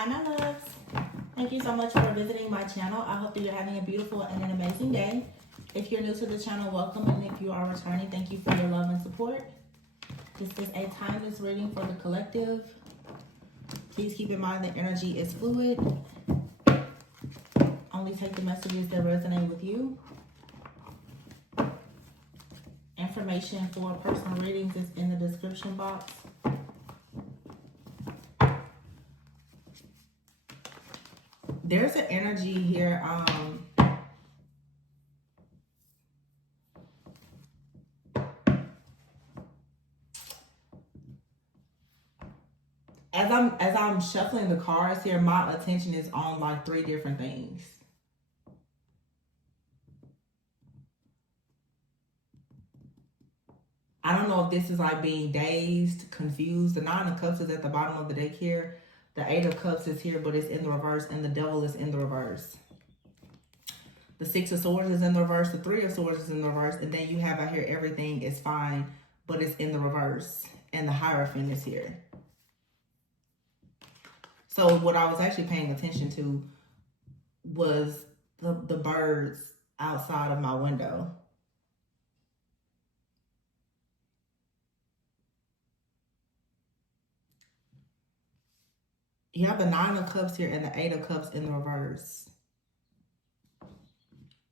Hi, my loves. Thank you so much for visiting my channel. I hope that you're having a beautiful and an amazing day. If you're new to the channel, welcome. And if you are returning, thank you for your love and support. This is a timeless reading for the collective. Please keep in mind that energy is fluid. Only take the messages that resonate with you. Information for personal readings is in the description box. There's an energy here. As I'm shuffling the cards here, my attention is on like 3 different things. I don't know if this is like being dazed, confused. The 9 of Cups is at the bottom of the deck here. The 8 of Cups is here, but it's in the reverse, and the Devil is in the reverse. The 6 of Swords is in the reverse. The 3 of Swords is in the reverse. And then you have out here, everything is fine, but it's in the reverse. And the Hierophant is here. So what I was actually paying attention to was the birds outside of my window. You have the 9 of Cups here and the 8 of Cups in the reverse.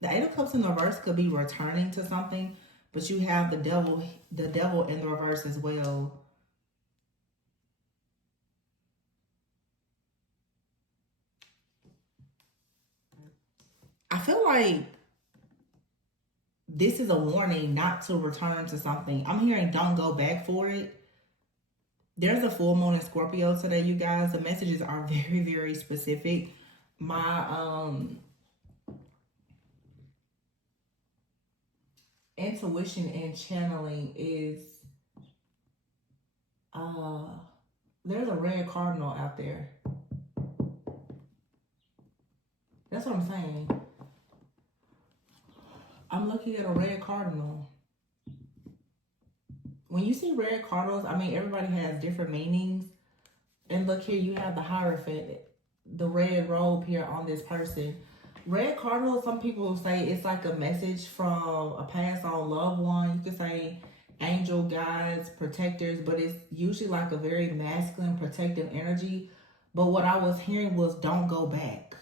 The 8 of Cups in the reverse could be returning to something, but you have the devil in the reverse as well. I feel like this is a warning not to return to something. I'm hearing don't go back for it. There's a full moon in Scorpio today, you guys. The messages are very, very specific. My intuition and channeling is there's a red cardinal out there. That's what I'm saying. I'm looking at a red cardinal. When you see red cardinals, I mean, everybody has different meanings. And look here, you have the Hierophant, the red robe here on this person. Red cardinals, some people say it's like a message from a passed on loved one. You could say angel, guides, protectors, but it's usually like a very masculine, protective energy. But what I was hearing was don't go back.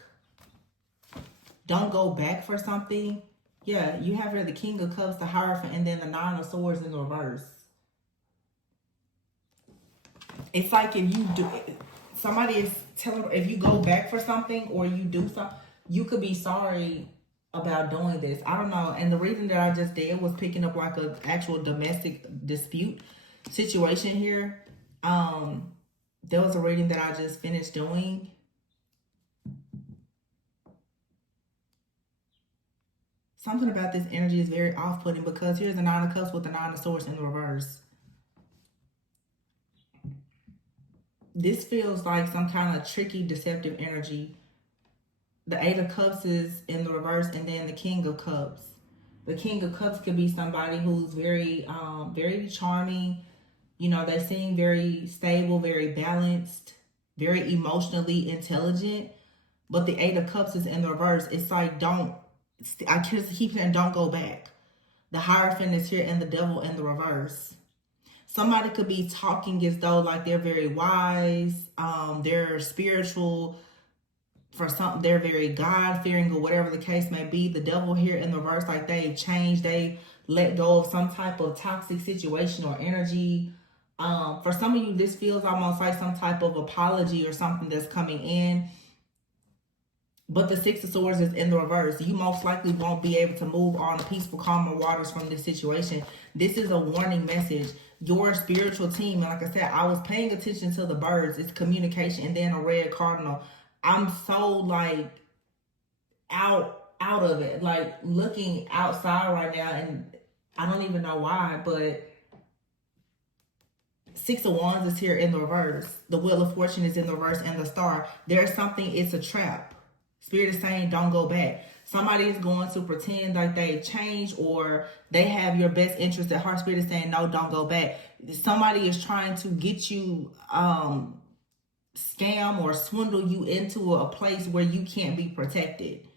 Don't go back for something. Yeah, you have here the King of Cups, the Hierophant, and then the 9 of Swords in the reverse. It's like if you do, somebody is telling, if you go back for something or you do something, you could be sorry about doing this. I don't know. And the reading that I just did was picking up like an actual domestic dispute situation here. There was a reading that I just finished doing. Something about this energy is very off-putting because here's the 9 of Cups with the 9 of Swords in the reverse. This feels like some kind of tricky, deceptive energy. The 8 of Cups is in the reverse, and then the King of Cups. The King of Cups could be somebody who's very, very charming. You know, they seem very stable, very balanced, very emotionally intelligent. But the 8 of Cups is in the reverse. It's like, I just keep saying, don't go back. The Hierophant is here and the Devil in the reverse. Somebody could be talking as though like they're very wise, they're spiritual, for something, they're very God-fearing or whatever the case may be. The Devil here in the reverse, like they've changed, they let go of some type of toxic situation or energy. For some of you, this feels almost like some type of apology or something that's coming in. But the 6 of Swords is in the reverse. You most likely won't be able to move on peaceful, calmer waters from this situation. This is a warning message. Your spiritual team, and like I said, I was paying attention to the birds. It's communication, and then a red cardinal. I'm so like out of it, like looking outside right now, and I don't even know why, but 6 of Wands is here in the reverse. The Wheel of Fortune is in the reverse, and the Star. There's something, it's a trap. Spirit is saying don't go back. Somebody is going to pretend like they changed or they have your best interest at heart. Spirit is saying no, don't go back. Somebody is trying to get you scam or swindle you into a place where you can't be protected.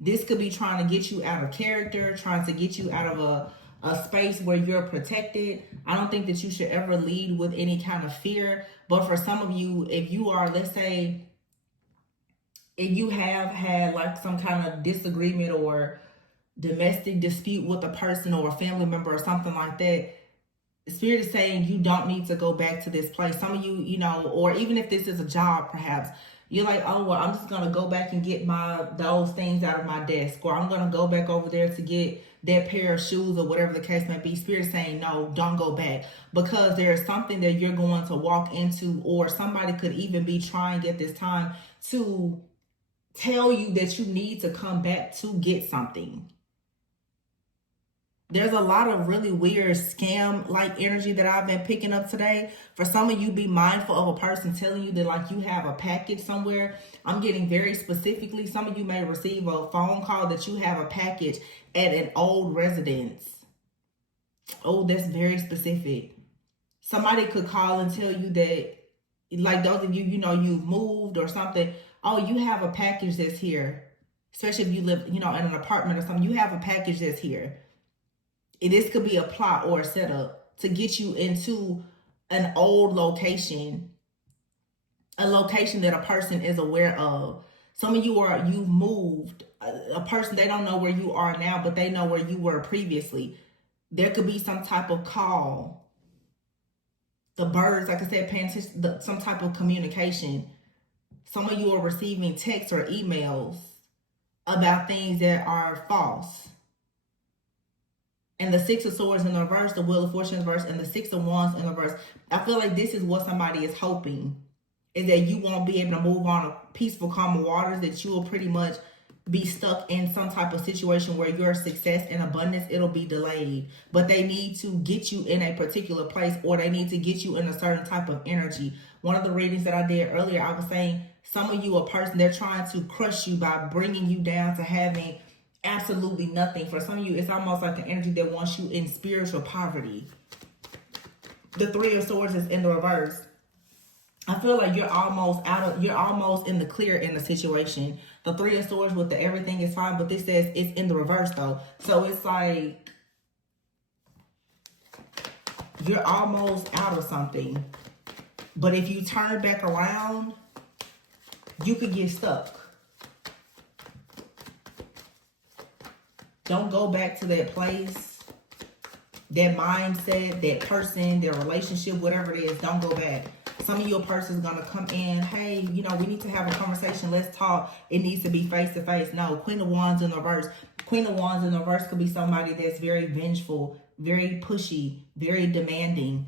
This could be trying to get you out of character, trying to get you out of a space where you're protected. I don't think that you should ever lead with any kind of fear. But for some of you, if you are, let's say, if you have had like some kind of disagreement or domestic dispute with a person or a family member or something like that, the Spirit is saying you don't need to go back to this place. Some of you, you know, or even if this is a job, perhaps, you're like, oh, well, I'm just going to go back and get those things out of my desk, or I'm going to go back over there to get that pair of shoes or whatever the case may be. Spirit is saying, no, don't go back, because there's something that you're going to walk into, or somebody could even be trying at this time to tell you that you need to come back to get something. There's a lot of really weird scam-like energy that I've been picking up today. For some of you, be mindful of a person telling you that like you have a package somewhere. I'm getting very specifically, some of you may receive a phone call that you have a package at an old residence. Oh, that's very specific. Somebody could call and tell you that, like those of you, you know, you've moved or something. Oh, you have a package that's here. Especially if you live, you know, in an apartment or something. You have a package that's here. This could be a plot or a setup to get you into an old location, a location that a person is aware of. Some of you you've moved. A person, they don't know where you are now, but they know where you were previously. There could be some type of call. The birds, like I said, paying attention, some type of communication. Some of you are receiving texts or emails about things that are false. And the Six of Swords in the reverse, the Wheel of Fortune in the reverse, and the Six of Wands in the reverse. I feel like this is what somebody is hoping, is that you won't be able to move on a peaceful, calm waters, that you will pretty much be stuck in some type of situation where your success and abundance, it'll be delayed. But they need to get you in a particular place, or they need to get you in a certain type of energy. One of the readings that I did earlier, I was saying some of you, a person, they're trying to crush you by bringing you down to having absolutely nothing. For some of you, it's almost like an energy that wants you in spiritual poverty. The Three of Swords is in the reverse. I feel like you're almost in the clear in the situation. The Three of Swords with the everything is fine, but this says it's in the reverse though. So it's like you're almost out of something. But if you turn back around, you could get stuck. Don't go back to that place, that mindset, that person, their relationship, whatever it is. Don't go back. Some of your person's going to come in, hey, you know, we need to have a conversation. Let's talk. It needs to be face to face. No, Queen of Wands in the reverse. Queen of Wands in the reverse could be somebody that's very vengeful, very pushy, very demanding.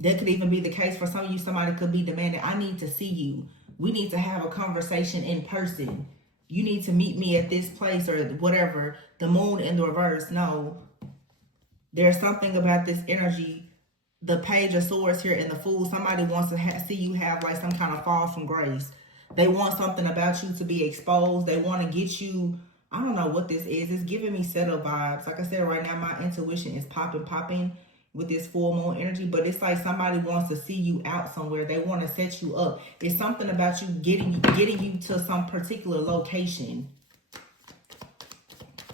That could even be the case for some of you. Somebody could be demanding, I need to see you. We need to have a conversation in person. You need to meet me at this place or whatever. The Moon in the reverse. No. There's something about this energy. The Page of Swords here and the Fool. Somebody wants to see you have like some kind of fall from grace. They want something about you to be exposed. They want to get you. I don't know what this is. It's giving me settled vibes. Like I said, right now my intuition is popping with this full moon energy, but it's like somebody wants to see you out somewhere. They want to set you up. It's something about you getting you to some particular location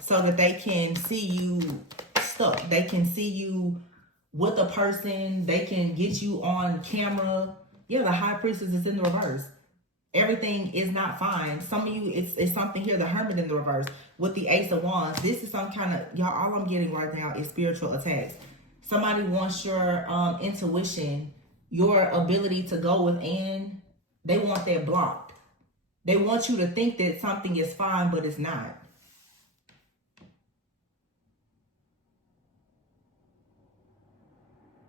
so that they can see you stuck. They can see you with a person. They can get you on camera. Yeah, the High Priestess is in the reverse. Everything is not fine. Some of you, it's something here, the Hermit in the reverse with the Ace of Wands. This is some kind of, y'all, all I'm getting right now is spiritual attacks. Somebody wants your intuition, your ability to go within. They want that blocked. They want you to think that something is fine, but it's not.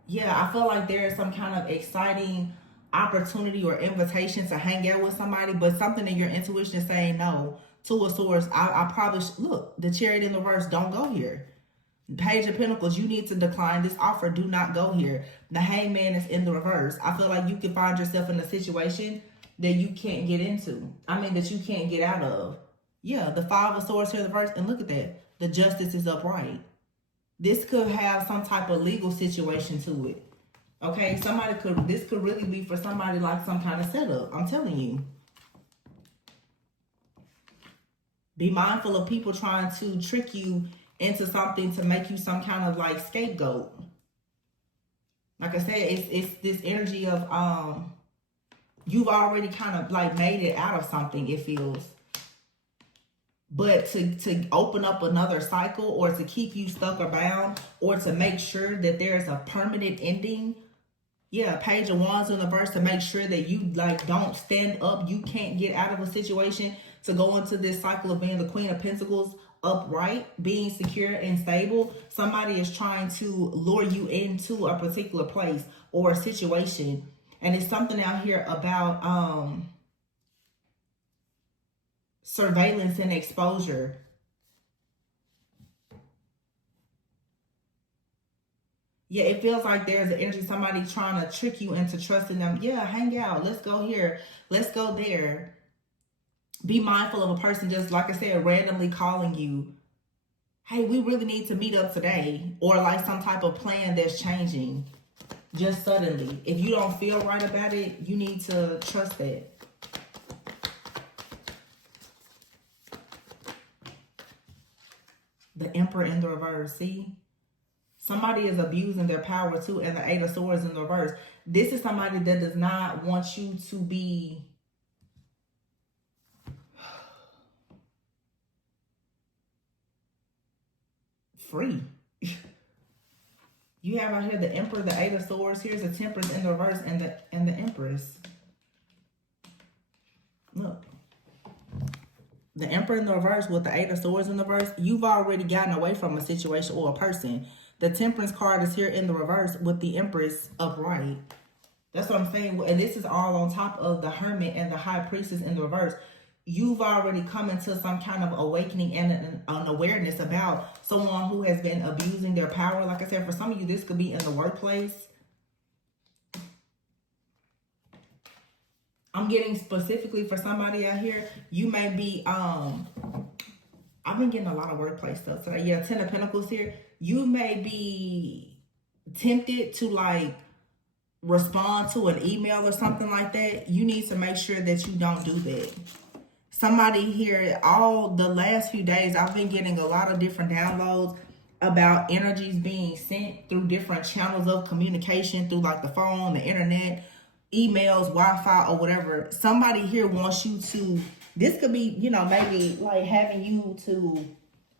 Yeah, I feel like there is some kind of exciting opportunity or invitation to hang out with somebody, but something in your intuition is saying no. Two of Swords, I probably look, the Chariot in the reverse, don't go here. Page of Pentacles, you need to decline this offer. Do not go here. The Hangman is in the reverse. I feel like you can find yourself in a situation that you can't get into. I mean, that you can't get out of. Yeah, the Five of Swords here in the reverse, and look at that. The Justice is upright. This could have some type of legal situation to it. Okay, this could really be for somebody like some kind of setup. I'm telling you. Be mindful of people trying to trick you into something to make you some kind of like scapegoat. Like I said, it's this energy of you've already kind of like made it out of something, it feels. But to open up another cycle, or to keep you stuck or bound, or to make sure that there's a permanent ending. Yeah, Page of Wands in the verse, to make sure that you like don't stand up. You can't get out of a situation, to go into this cycle of being the Queen of Pentacles upright, being secure and stable. Somebody is trying to lure you into a particular place or a situation. And it's something out here about surveillance and exposure. Yeah, it feels like there's an energy, somebody trying to trick you into trusting them. Yeah, hang out. Let's go here. Let's go there. Be mindful of a person just, like I said, randomly calling you. Hey, we really need to meet up today. Or like some type of plan that's changing just suddenly. If you don't feel right about it, you need to trust that. The Emperor in the reverse, see? Somebody is abusing their power too, and the Eight of Swords in the reverse. This is somebody that does not want you to be free. You have out here the Emperor, the Eight of Swords. Here's the Temperance in the reverse, and the Empress. Look. The Emperor in the reverse with the Eight of Swords in the reverse. You've already gotten away from a situation or a person. The Temperance card is here in the reverse with the Empress upright. That's what I'm saying. And this is all on top of the Hermit and the High Priestess in the reverse. You've already come into some kind of awakening and an awareness about someone who has been abusing their power. Like I said, for some of you, this could be in the workplace. I'm getting specifically for somebody out here, you may be, I've been getting a lot of workplace stuff today. Yeah, Ten of Pentacles here. You may be tempted to like respond to an email or something like that. You need to make sure that you don't do that. Somebody here, all the last few days, I've been getting a lot of different downloads about energies being sent through different channels of communication, through like the phone, the internet, emails, Wi-Fi, or whatever. Somebody here wants you to, this could be, you know, maybe like having you to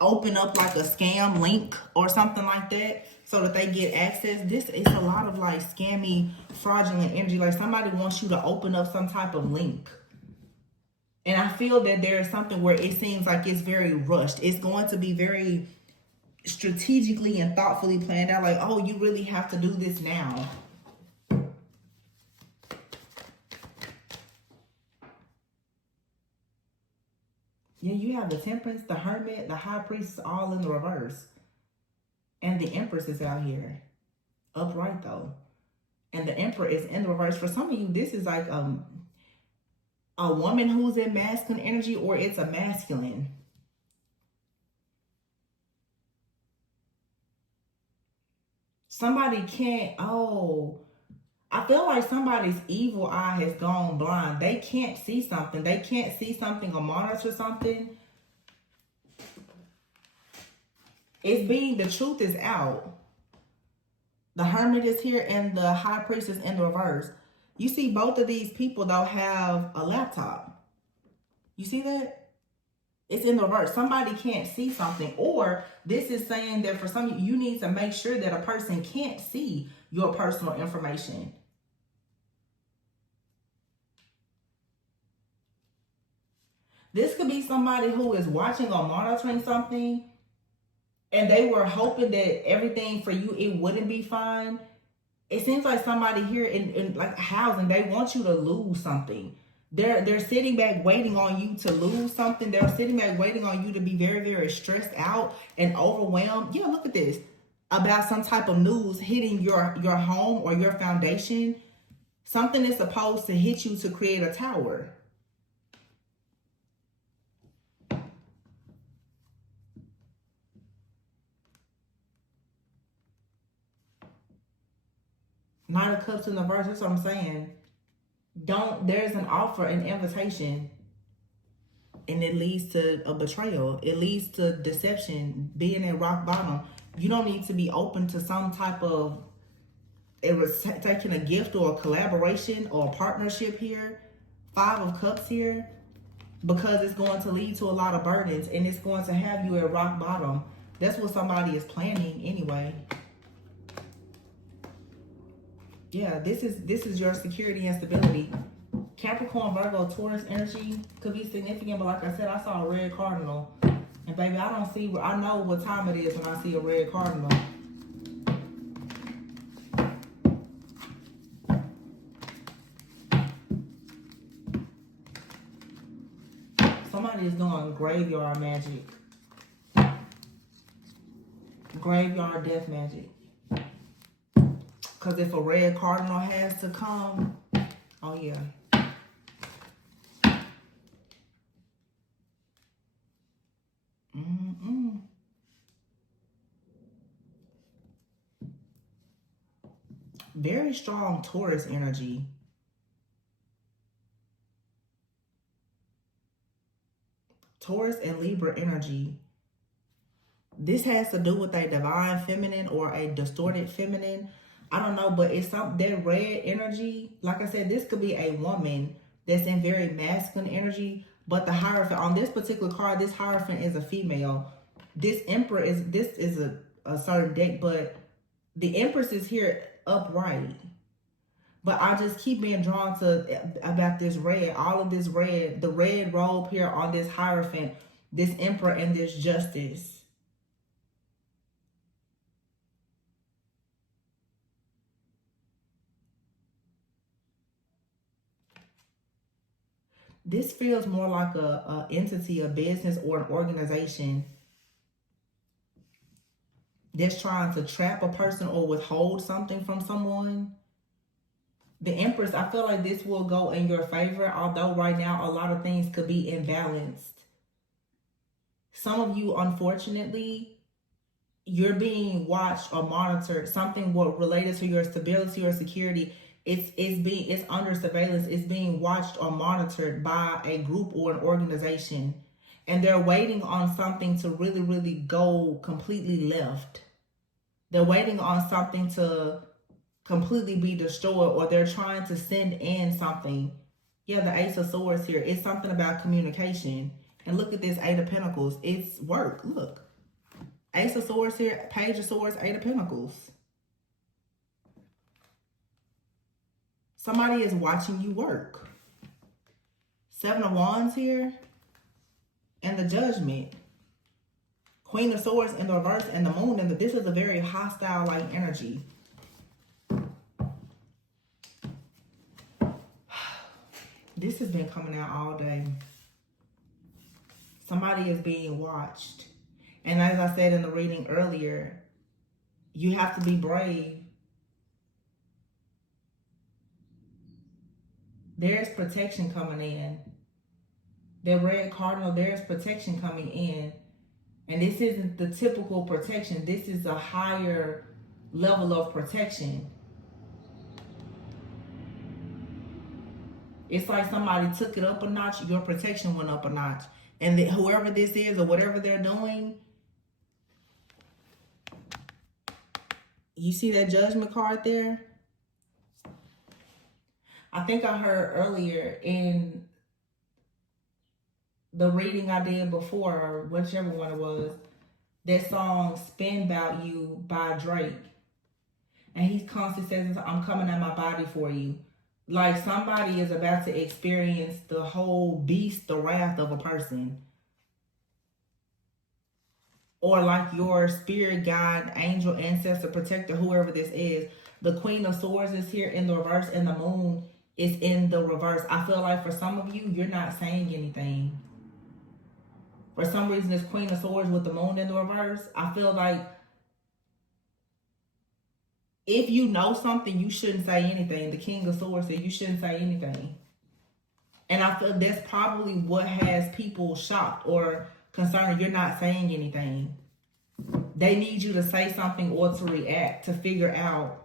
open up like a scam link or something like that so that they get access. This is a lot of like scammy, fraudulent energy. Like somebody wants you to open up some type of link. And I feel that there is something where it seems like it's very rushed. It's going to be very strategically and thoughtfully planned out. Like, oh, you really have to do this now. Yeah, you have the Temperance, the Hermit, the High Priest all in the reverse. And the Empress is out here. Upright though. And the Emperor is in the reverse. For some of you, this is like a woman who's in masculine energy, or it's a masculine. Somebody can't, I feel like somebody's evil eye has gone blind. They can't see something. They can't see something or monitor something. It's being, the truth is out. The Hermit is here and the High Priestess in the reverse. You see both of these people, though, have a laptop. You see that? It's in the reverse. Somebody can't see something. Or this is saying that for some of you, you need to make sure that a person can't see your personal information. This could be somebody who is watching or monitoring something, and they were hoping that everything for you, it wouldn't be fine. It seems like somebody here in like housing, they want you to lose something. They're sitting back waiting on you to lose something. They're sitting back waiting on you to be very, very stressed out and overwhelmed. Yeah, look at this. About some type of news hitting your home or your foundation. Something is supposed to hit you to create a tower. Knight of Cups in the reverse. That's what I'm saying. There's an offer, an invitation, and it leads to a betrayal. It leads to deception, being at rock bottom. You don't need to be open to some type of taking a gift or a collaboration or a partnership here. 5 of Cups here, because it's going to lead to a lot of burdens and it's going to have you at rock bottom. That's what somebody is planning anyway. Yeah, this is your security and stability. Capricorn, Virgo, Taurus energy could be significant, but like I said, I saw a red cardinal. And baby, I know what time it is when I see a red cardinal. Somebody is doing graveyard magic. Graveyard death magic. Because if a red cardinal has to come, oh yeah. Very strong Taurus energy. Taurus and Libra energy. This has to do with a divine feminine or a distorted feminine. I don't know, but it's that red energy. Like I said, this could be a woman that's in very masculine energy. But the Hierophant, on this particular card, this Hierophant is a female. This Emperor is a certain deck, but the Empress is here upright. But I just keep being drawn to about this red, all of this red, the red robe here on this Hierophant, this Emperor and this Justice. This feels more like a entity, a business, or an organization that's trying to trap a person or withhold something from someone. The Empress, I feel like this will go in your favor, although right now a lot of things could be imbalanced. Some of you, unfortunately, you're being watched or monitored. Something related to your stability or security, it's under surveillance. It's being watched or monitored by a group or an organization. And they're waiting on something to really, really go completely left. They're waiting on something to completely be destroyed, or they're trying to send in something. Yeah, the Ace of Swords here. It's something about communication. And look at this 8 of Pentacles. It's work. Look. Ace of Swords here. Page of Swords, 8 of Pentacles. Somebody is watching you work. 7 of Wands here. And the Judgment. Queen of Swords in the reverse and the Moon. And this is a very hostile like energy. This has been coming out all day. Somebody is being watched. And as I said in the reading earlier, you have to be brave. There's protection coming in. The red cardinal, there's protection coming in. And this isn't the typical protection. This is a higher level of protection. It's like somebody took it up a notch. Your protection went up a notch. And whoever this is or whatever they're doing, you see that Judgment card there? I think I heard earlier in the reading I did before, or whichever one it was, that song Spin About You by Drake. And he constantly says, I'm coming at my body for you. Like somebody is about to experience the whole beast, the wrath of a person. Or like your spirit guide, angel, ancestor, protector, whoever this is. The Queen of Swords is here in the reverse and the Moon is in the reverse. I feel like for some of you, you're not saying anything. For some reason, this Queen of Swords with the Moon in the reverse, I feel like if you know something, you shouldn't say anything. The King of Swords said you shouldn't say anything. And I feel that's probably what has people shocked or concerned. You're not saying anything. They need you to say something or to react, to figure out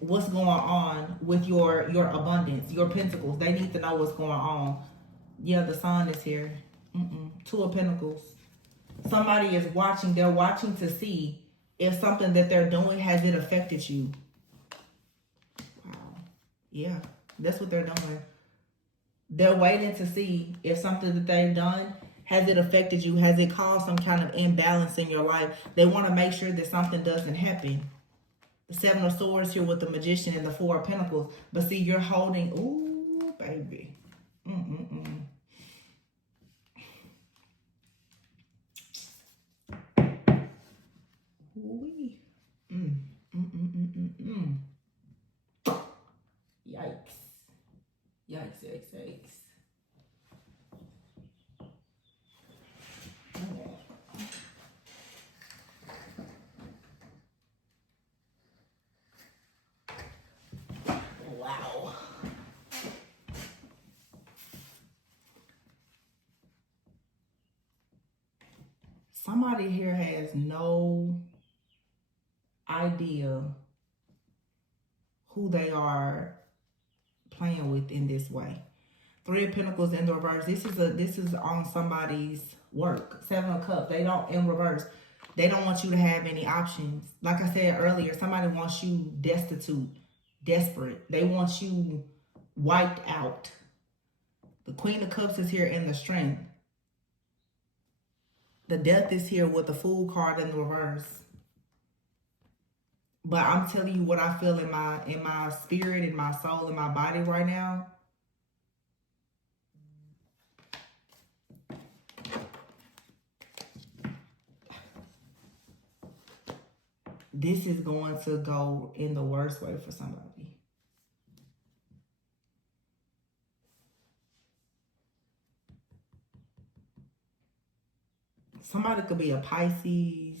what's going on with your abundance, your pentacles. They need to know what's going on. Yeah, the sun is here. Two of Pentacles. Somebody is watching. They're watching to see if something that they're doing, has it affected you. Wow. Yeah, that's what they're doing. They're waiting to see if something that they've done, has it affected you? Has it caused some kind of imbalance in your life? They want to make sure that something doesn't happen. The Seven of Swords here with the Magician and the Four of Pentacles. But see, you're holding... Ooh, baby. Ooh-wee. Yikes. Yikes, yikes, yikes. Wow. Somebody here has no idea who they are playing with in this way. Three of Pentacles in the reverse. This is on somebody's work. Seven of Cups. They don't, in reverse, they don't want you to have any options. Like I said earlier, somebody wants you destitute, desperate. They want you wiped out. The Queen of Cups is here in the Strength. The Death is here with the Fool card in the reverse. But I'm telling you what I feel in my spirit, in my soul, in my body right now. This is going to go in the worst way for somebody. Somebody could be a Pisces.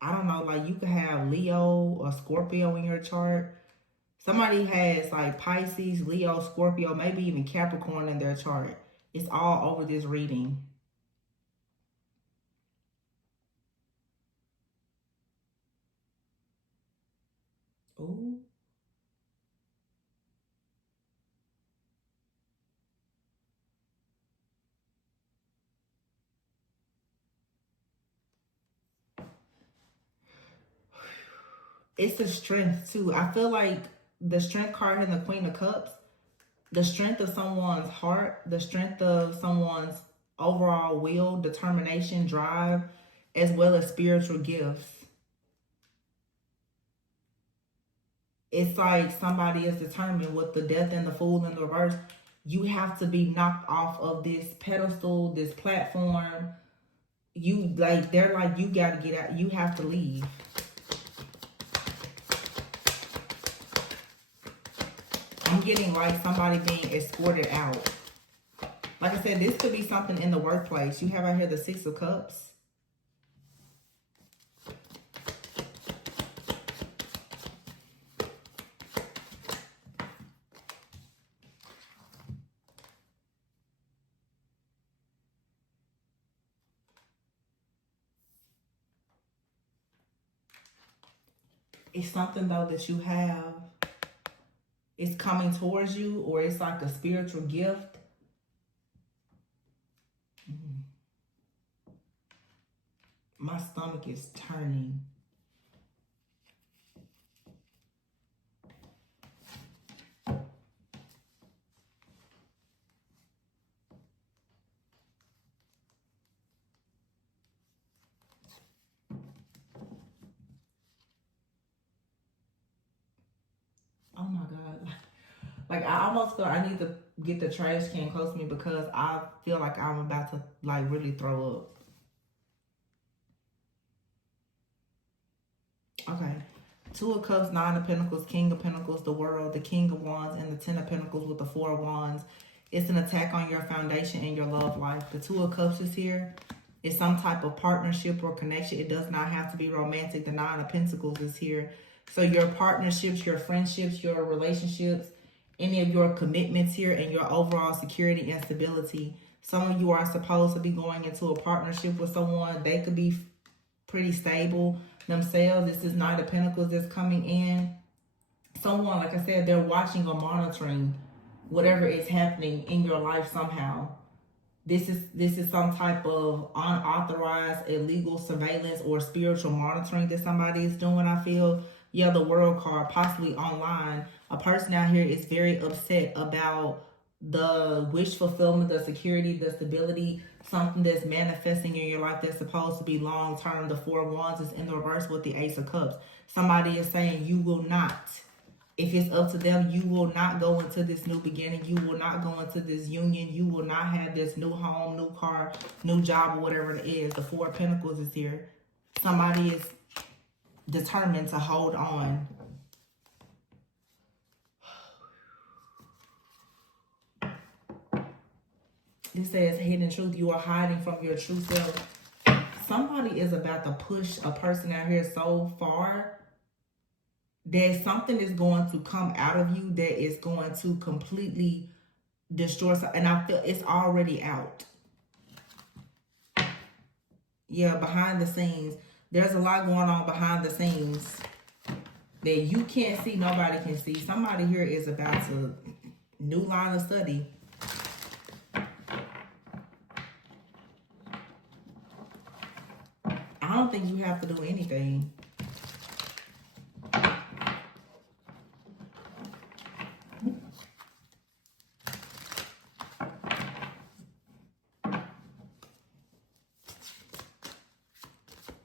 I don't know, like you could have Leo or Scorpio in your chart. Somebody has like Pisces, Leo, Scorpio, maybe even Capricorn in their chart. It's all over this reading. Ooh. It's the Strength too. I feel like the Strength card and the Queen of Cups, the strength of someone's heart, the strength of someone's overall will, determination, drive, as well as spiritual gifts. It's like somebody is determined with the Death and the Fool in the reverse. You have to be knocked off of this pedestal, this platform. You like, they're like, you got to get out. You have to leave. I'm getting like somebody being escorted out. Like I said, this could be something in the workplace. You have out here the Six of Cups. It's something though that you have. It's coming towards you, or it's like a spiritual gift. My stomach is turning. Oh my God. Like I almost feel I need to get the trash can close to me because I feel like I'm about to like really throw up. Okay. Two of Cups, Nine of Pentacles, King of Pentacles, the World, the King of Wands, and the Ten of Pentacles with the Four of Wands. It's an attack on your foundation and your love life. The Two of Cups is here. It's some type of partnership or connection. It does not have to be romantic. The Nine of Pentacles is here. So your partnerships, your friendships, your relationships, any of your commitments here, and your overall security and stability. Some of you are supposed to be going into a partnership with someone. They could be pretty stable. themselves. This is Knight of Pentacles that's coming in. Someone, like I said, they're watching or monitoring whatever is happening in your life somehow. This is some type of unauthorized, illegal surveillance or spiritual monitoring that somebody is doing, I feel. Yeah, the World card, possibly online. A person out here is very upset about the wish fulfillment, the security, the stability, something that's manifesting in your life that's supposed to be long term. The Four of Wands is in the reverse with the Ace of Cups. Somebody is saying you will not. If it's up to them, you will not go into this new beginning. You will not go into this union. You will not have this new home, new car, new job, or whatever it is. The Four of Pentacles is here. Somebody is determined to hold on. It says hidden truth. You are hiding from your true self. Somebody is about to push a person out here so far. There's something that's going to come out of you that is going to completely destroy. And I feel it's already out. Yeah, behind the scenes. There's a lot going on behind the scenes that you can't see, nobody can see. Somebody here is about to new line of study. I don't think you have to do anything.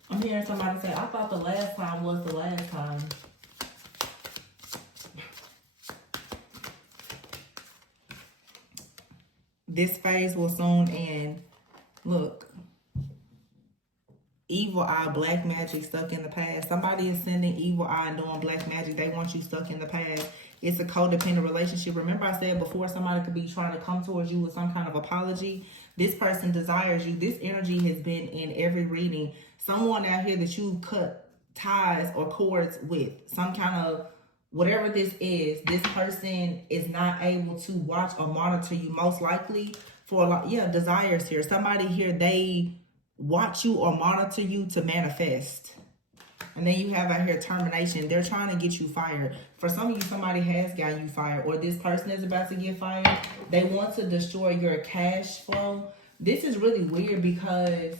I'm hearing somebody say, I thought the last time was the last time. This phase will soon end. Look. Evil eye, black magic stuck in the past. Somebody is sending evil eye and doing black magic. They want you stuck in the past. It's a codependent relationship. Remember I said before, somebody could be trying to come towards you with some kind of apology. This person desires you. This energy has been in every reading. Someone out here that you cut ties or cords with. Some kind of whatever this is. This person is not able to watch or monitor you, most likely for a lot. Yeah, desires here. Somebody here, they watch you or monitor you to manifest. And then you have out here termination. They're trying to get you fired. For some of you, somebody has got you fired, or this person is about to get fired. They want to destroy your cash flow. This is really weird because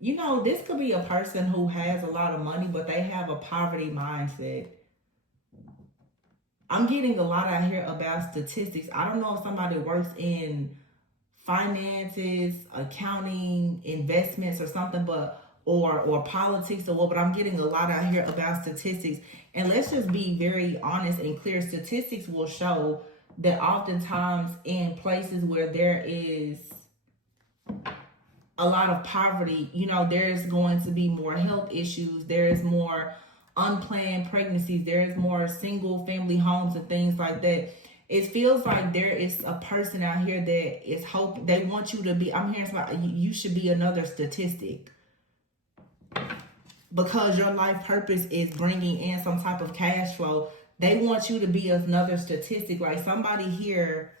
you know, this could be a person who has a lot of money, but they have a poverty mindset. I'm getting a lot out here about statistics. I don't know if somebody works in finances, accounting, investments or something, but or politics or what, but I'm getting a lot out here about statistics. And let's just be very honest and clear. Statistics will show that oftentimes in places where there is a lot of poverty, you know, there's going to be more health issues. There's more unplanned pregnancies. There's more single family homes and things like that. It feels like there is a person out here that is hope. They want you to be, I'm hearing somebody, you should be another statistic. Because your life purpose is bringing in some type of cash flow. They want you to be another statistic. Like somebody here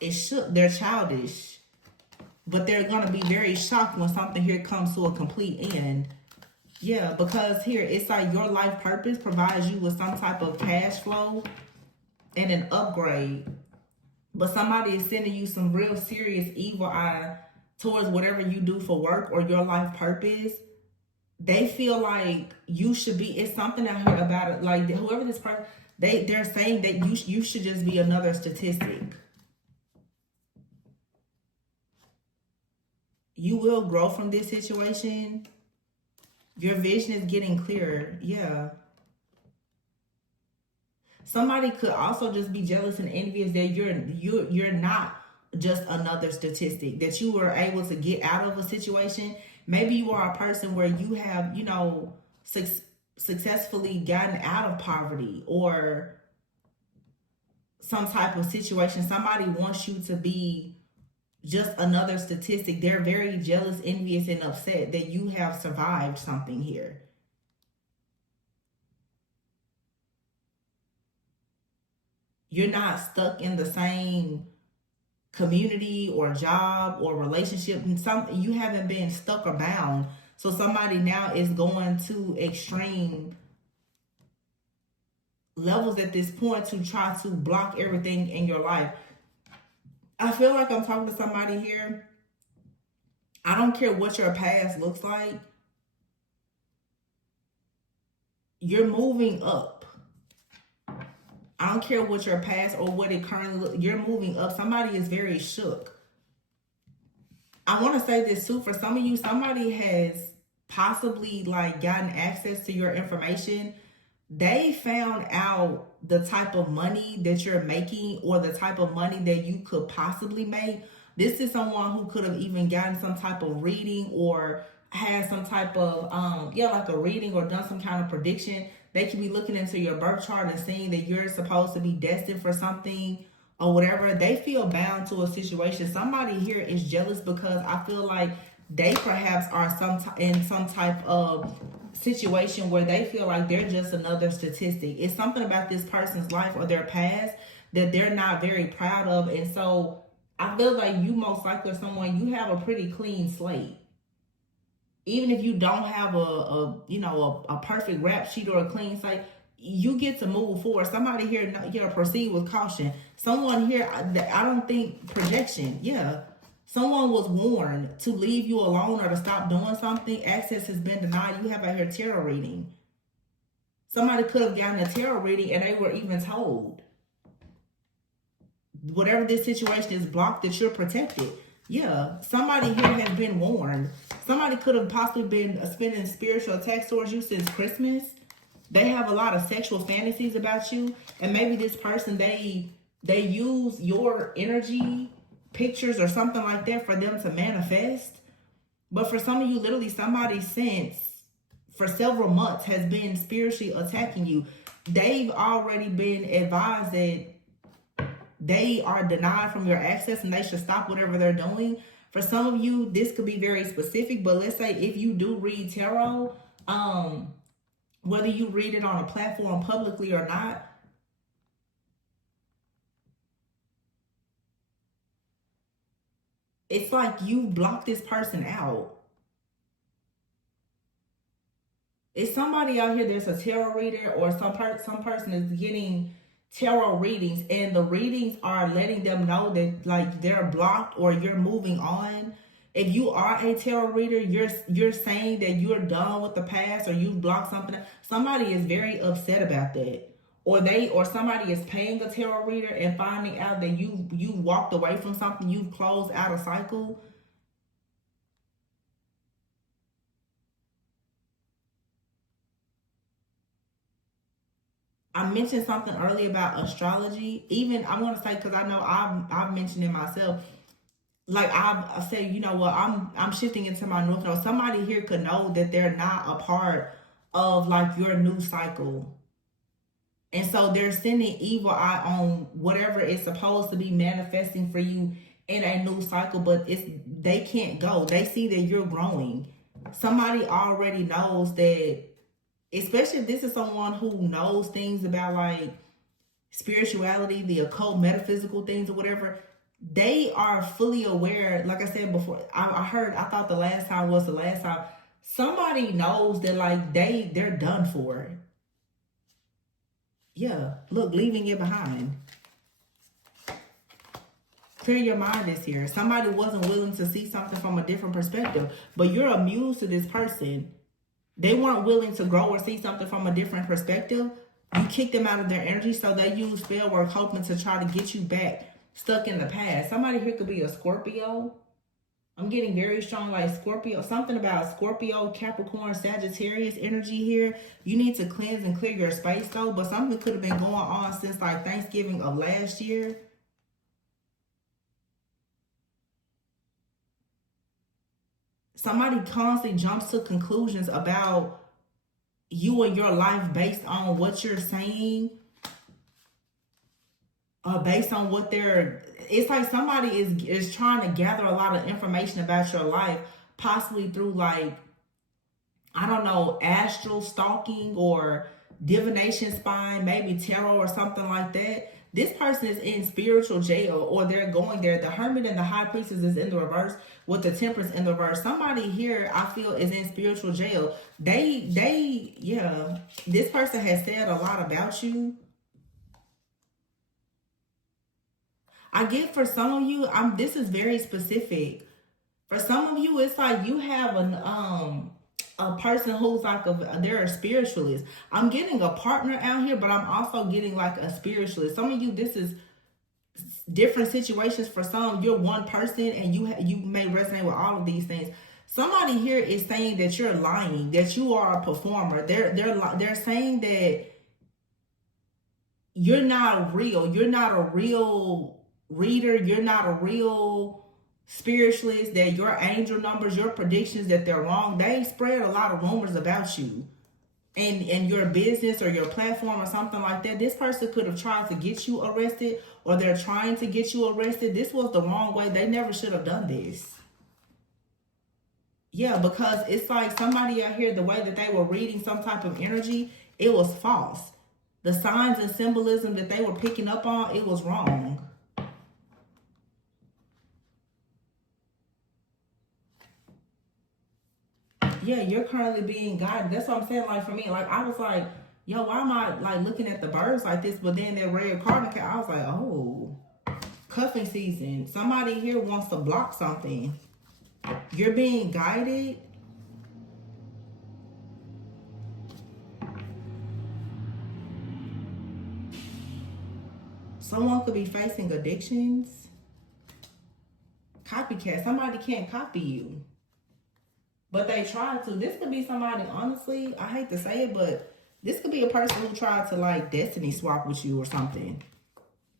is shook. They're childish. But they're going to be very shocked when something here comes to a complete end. Yeah, because here, it's like your life purpose provides you with some type of cash flow and an upgrade. But somebody is sending you some real serious evil eye towards whatever you do for work or your life purpose. They feel like you should be, it's something out here about it. Like whoever this person, they're saying that you should just be another statistic. You will grow from this situation. Your vision is getting clearer. Yeah. Somebody could also just be jealous and envious that you're not just another statistic, that you were able to get out of a situation. Maybe you are a person where you have, you know, successfully gotten out of poverty or some type of situation. Somebody wants you to be just another statistic. They're very jealous, envious, and upset that you have survived something here. You're not stuck in the same community or job or relationship, and you haven't been stuck or bound. So somebody now is going to extreme levels at this point to try to block everything in your life. I feel like I'm talking to somebody here. I don't care what your past looks like. You're moving up. I don't care what your past or what it currently looks. You're moving up. Somebody is very shook. I want to say this too. For some of you, somebody has possibly like gotten access to your information. They found out the type of money that you're making or the type of money that you could possibly make. This is someone who could have even gotten some type of reading or had some type of, like a reading or done some kind of prediction. They could be looking into your birth chart and seeing that you're supposed to be destined for something or whatever. They feel bound to a situation. Somebody here is jealous because I feel like they perhaps are in some type of situation where they feel like they're just another statistic. It's something about this person's life or their past that they're not very proud of. And so I feel like you most likely are someone, you have a pretty clean slate. Even if you don't have a perfect rap sheet or a clean slate, you get to move forward. Somebody here, proceed with caution. Someone here, I don't think projection. Yeah. Someone was warned to leave you alone or to stop doing something. Access has been denied. You have out here tarot reading. Somebody could have gotten a tarot reading and they were even told, whatever this situation is blocked, that you're protected. Yeah, somebody here has been warned. Somebody could have possibly been spending spiritual attacks towards you since Christmas. They have a lot of sexual fantasies about you. And maybe this person, they use your energy, pictures or something like that for them to manifest. But for some of you, literally somebody since for several months has been spiritually attacking you. They've already been advised that they are denied from your access and they should stop whatever they're doing. For some of you, this could be very specific, but let's say if you do read tarot, whether you read it on a platform publicly or not, it's like you block this person out. It's somebody out here, there's a tarot reader or some person is getting tarot readings and the readings are letting them know that like they're blocked or you're moving on. If you are a tarot reader, you're saying that you're done with the past or you've blocked something. Somebody is very upset about that. Or somebody is paying a tarot reader and finding out that you walked away from something, you've closed out a cycle. I mentioned something earlier about astrology. Even I want to say, because I know I've mentioned it myself. Like I said, you know what, I'm shifting into my North Node. Somebody here could know that they're not a part of like your new cycle. And so they're sending evil eye on whatever is supposed to be manifesting for you in a new cycle, but they can't go. They see that you're growing. Somebody already knows that, especially if this is someone who knows things about like spirituality, the occult, metaphysical things or whatever. They are fully aware. Like I said before, I thought the last time was the last time. Somebody knows that like they're done for. Yeah, look, leaving it behind. Clear your mind this year. Somebody wasn't willing to see something from a different perspective, but you're amused to this person. They weren't willing to grow or see something from a different perspective. You kicked them out of their energy, so they use spell work hoping to try to get you back stuck in the past. Somebody here could be a Scorpio. I'm getting very strong like Scorpio. Something about Scorpio, Capricorn, Sagittarius energy here. You need to cleanse and clear your space though. But something could have been going on since like Thanksgiving of last year. Somebody constantly jumps to conclusions about you and your life based on what you're saying. Based on what it's like somebody is trying to gather a lot of information about your life, possibly through like, I don't know, astral stalking or divination spying, maybe tarot or something like that. This person is in spiritual jail, or they're going there. The Hermit and the High Priestess is in the reverse with the Temperance in the reverse. Somebody here, I feel, is in spiritual jail. Yeah, this person has said a lot about you. I get for some of you, this is very specific. For some of you, it's like you have a person who's like they're a spiritualist. I'm getting a partner out here, but I'm also getting like a spiritualist. Some of you, this is different situations. For some, you're one person, and you may resonate with all of these things. Somebody here is saying that you're lying, that you are a performer. They're saying that you're not real. You're not a real reader. You're not a real spiritualists, that your angel numbers, your predictions, that they're wrong. They spread a lot of rumors about you and your business or your platform or something like that. This person could have tried to get you arrested, or they're trying to get you arrested. This was the wrong way. They never should have done this. Yeah, because it's like somebody out here, the way that they were reading some type of energy, it was false. The signs and symbolism that they were picking up on, it was wrong. Yeah, you're currently being guided. That's what I'm saying. Like, for me, like, I was like, yo, why am I like looking at the birds like this? But then that red card, I was like, oh, cuffing season. Somebody here wants to block something. You're being guided. Someone could be facing addictions. Copycat. Somebody can't copy you, but they tried to. This could be somebody, honestly, I hate to say it, but this could be a person who tried to like destiny swap with you or something.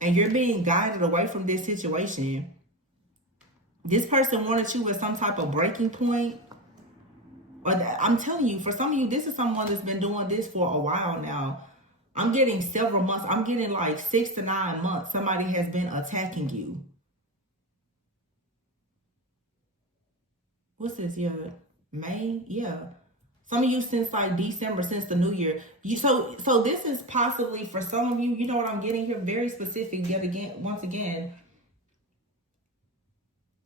And you're being guided away from this situation. This person wanted you at some type of breaking point. Or I'm telling you, for some of you, this is someone that's been doing this for a while now. I'm getting several months. I'm getting like 6 to 9 months. Somebody has been attacking you. What's this? Yeah, May? Yeah. Some of you since like December, since the new year. So this is possibly for some of you, you know what I'm getting here? Very specific yet again, once again.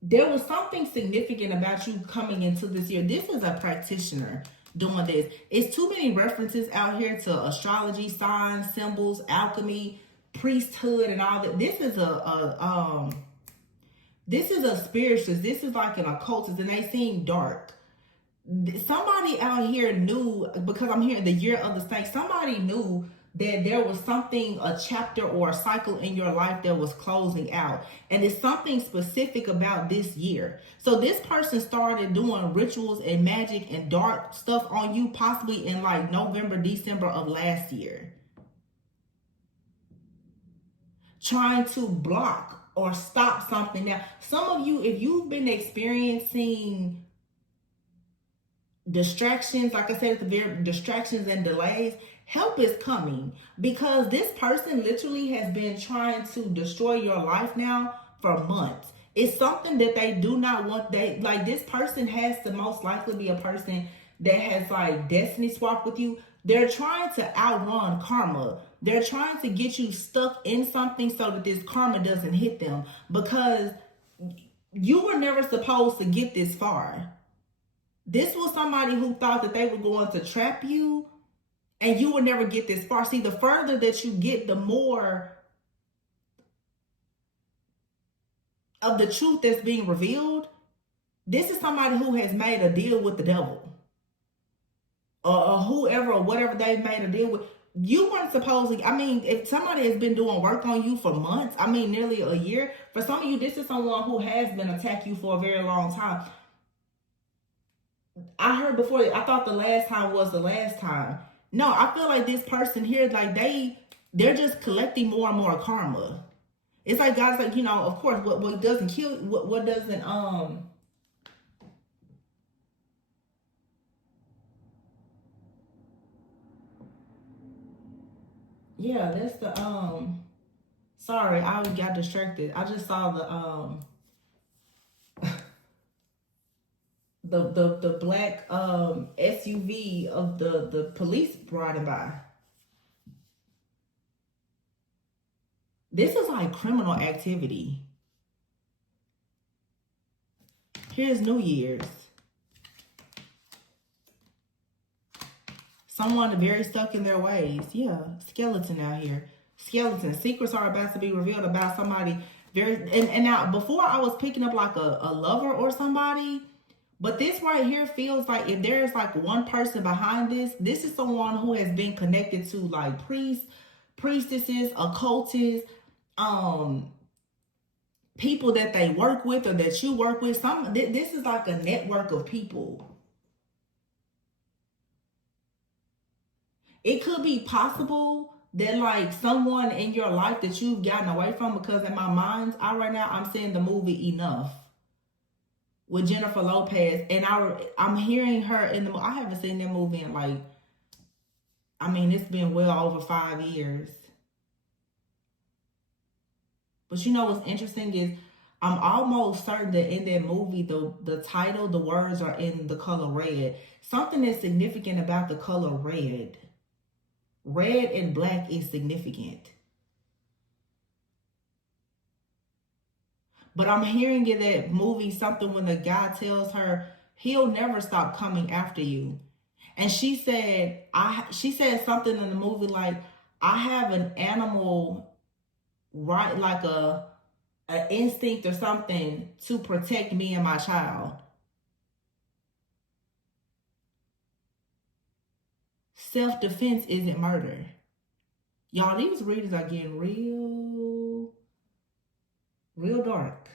There was something significant about you coming into this year. This is a practitioner doing this. It's too many references out here to astrology, signs, symbols, alchemy, priesthood, and all that. This is a spiritualist. This is like an occultist, and they seem dark. Somebody out here knew, because I'm hearing the year of the snake, somebody knew that there was something, a chapter or a cycle in your life that was closing out. And it's something specific about this year. So this person started doing rituals and magic and dark stuff on you possibly in like November, December of last year. Trying to block or stop something. Now, some of you, if you've been experiencing distractions, like I said at the very, distractions and delays, help is coming, because this person literally has been trying to destroy your life now for months. It's something that they do not want. They like, this person has to most likely be a person that has like destiny swap with you. They're trying to outrun karma. They're trying to get you stuck in something so that this karma doesn't hit them, because you were never supposed to get this far. This was somebody who thought that they were going to trap you, and you would never get this far. See, the further that you get, the more of the truth that's being revealed. This is somebody who has made a deal with the devil, or whoever or whatever they've made a deal with. You weren't supposed to, I mean, if somebody has been doing work on you for months, I mean, nearly a year, for some of you, this is someone who has been attacking you for a very long time. I heard before, I thought the last time was the last time. No, I feel like this person here, like they're just collecting more and more karma. It's like God's like, you know, of course, what doesn't kill, what doesn't, yeah, that's the, sorry, I got distracted. I just saw the black SUV of the police riding by. This is like criminal activity. Here's New Year's. Someone very stuck in their ways. Yeah, skeleton out here. Skeleton. Secrets are about to be revealed about somebody very... And now, before I was picking up like a lover or somebody, but this right here feels like if there's like one person behind this, this is someone who has been connected to like priests, priestesses, occultists, people that they work with or that you work with. This is like a network of people. It could be possible that like someone in your life that you've gotten away from, because in my mind's eye right now, I'm seeing the movie Enough with Jennifer Lopez, and I'm hearing her in the... I haven't seen that movie in like, I mean, it's been well over 5 years. But you know what's interesting is I'm almost certain that in that movie, the title, the words are in the color red. Something is significant about the color red. Red and black is significant. But I'm hearing in that movie something when the guy tells her he'll never stop coming after you. And she said something in the movie like, I have an animal right, like an instinct or something to protect me and my child. Self-defense isn't murder. Y'all, these readings are getting real dark.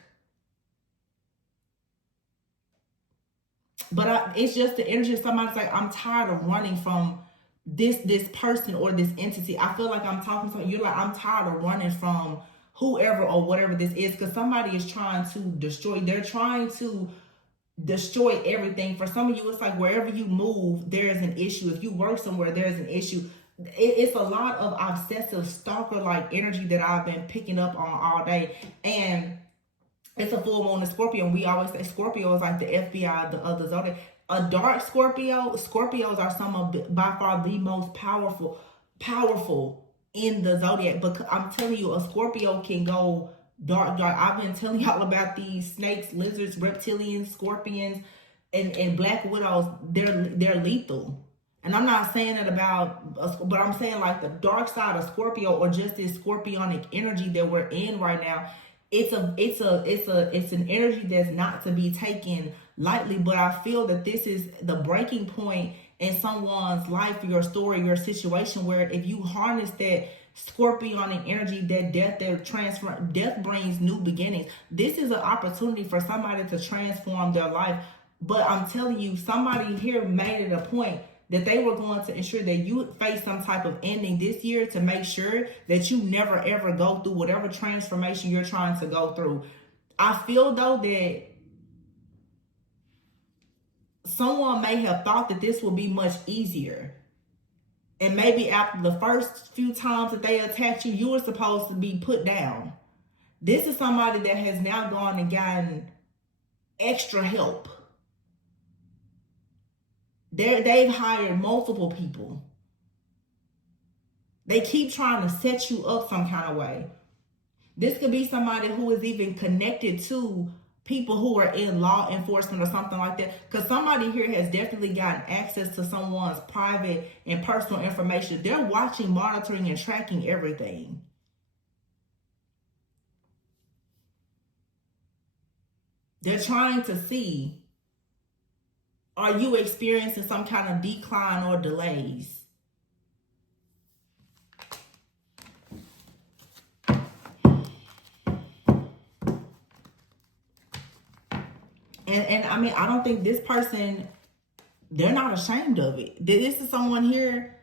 But it's just the energy of somebody's like, I'm tired of running from this person or this entity. I feel like I'm talking to you, like, I'm tired of running from whoever or whatever this is, because somebody is trying to destroy. They're trying to destroy everything. For some of you, it's like wherever you move, there is an issue. If you work somewhere, there's an issue. It's a lot of obsessive stalker-like energy that I've been picking up on all day. And it's a full moon in Scorpio, and we always say Scorpio is like the FBI of the zodiac. A dark Scorpio, Scorpios are some of by far the most powerful in the zodiac. But I'm telling you, a Scorpio can go dark. I've been telling y'all about these snakes, lizards, reptilians, scorpions, and black widows. They're lethal. And I'm not saying that but I'm saying like the dark side of Scorpio, or just this scorpionic energy that we're in right now. It's an energy that's not to be taken lightly. But I feel that this is the breaking point in someone's life, your story, your situation, where if you harness that scorpionic energy, that death brings new beginnings. This is an opportunity for somebody to transform their life. But I'm telling you, somebody here made it a point that they were going to ensure that you face some type of ending this year, to make sure that you never ever go through whatever transformation you're trying to go through. I feel though that someone may have thought that this would be much easier. And maybe after the first few times that they attacked you, you were supposed to be put down. This is somebody that has now gone and gotten extra help. They've hired multiple people. They keep trying to set you up some kind of way. This could be somebody who is even connected to people who are in law enforcement or something like that. Because somebody here has definitely gotten access to someone's private and personal information. They're watching, monitoring, and tracking everything. They're trying to see, are you experiencing some kind of decline or delays? And I mean, I don't think this person, they're not ashamed of it. This is someone here.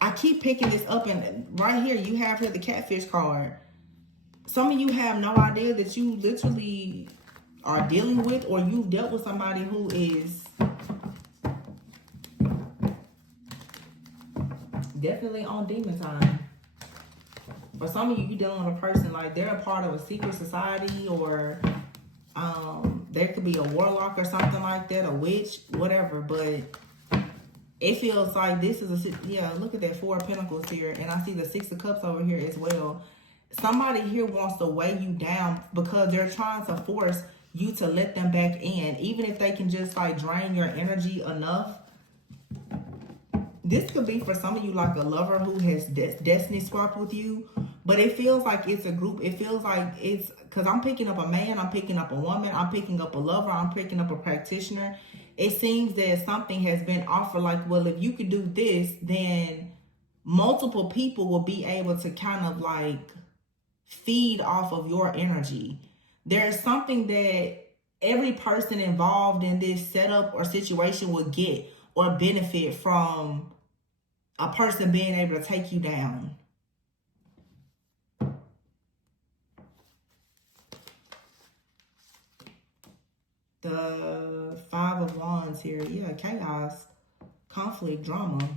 I keep picking this up, and right here you have here the catfish card. Some of you have no idea that you literally are dealing with, or you've dealt with somebody who is definitely on demon time. For some of you, you're dealing with a person like they're a part of a secret society, or there could be a warlock or something like that, a witch, whatever. But It feels like this is yeah, look at that 4 of Pentacles here. And I see the 6 of Cups over here as well. Somebody here wants to weigh you down because they're trying to force you to let them back in. Even if they can just like drain your energy enough. This could be for some of you like a lover who has destiny swapped with you. But it feels like it's a group. It feels like it's, because I'm picking up a man, I'm picking up a woman, I'm picking up a lover, I'm picking up a practitioner. It seems that something has been offered like, well, if you could do this, then multiple people will be able to kind of like feed off of your energy. There's something that every person involved in this setup or situation will get or benefit from a person being able to take you down. The 5 of Wands here. Yeah, chaos, conflict, drama.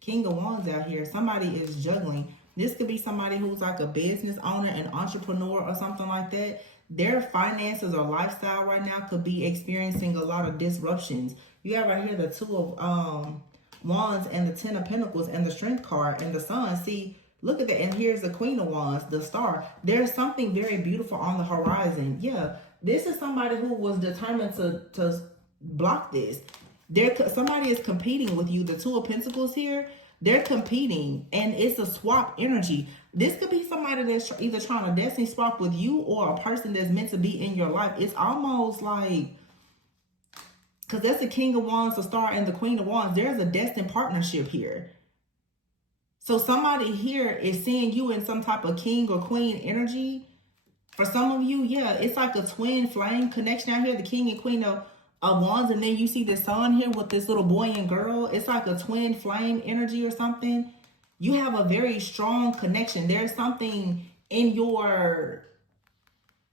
King of Wands out here. Somebody is juggling. This could be somebody who's like a business owner, an entrepreneur or something like that. Their finances or lifestyle right now could be experiencing a lot of disruptions. You have right here the 2 of Wands and the 10 of Pentacles and the Strength card and the Sun. See, look at that. And here's the Queen of Wands, the Star. There's something very beautiful on the horizon. Yeah, this is somebody who was determined to block this. Somebody is competing with you. The 2 of Pentacles here, they're competing, and it's a swap energy. This could be somebody that's either trying to destiny swap with you or a person that's meant to be in your life. It's almost like, because that's the King of Wands, the Star, and the Queen of Wands. There's a destined partnership here. So somebody here is seeing you in some type of king or queen energy. For some of you, yeah, it's like a twin flame connection out here, the King and Queen of Wands, and then you see the Sun here with this little boy and girl. It's like a twin flame energy or something. You have a very strong connection. There's something in your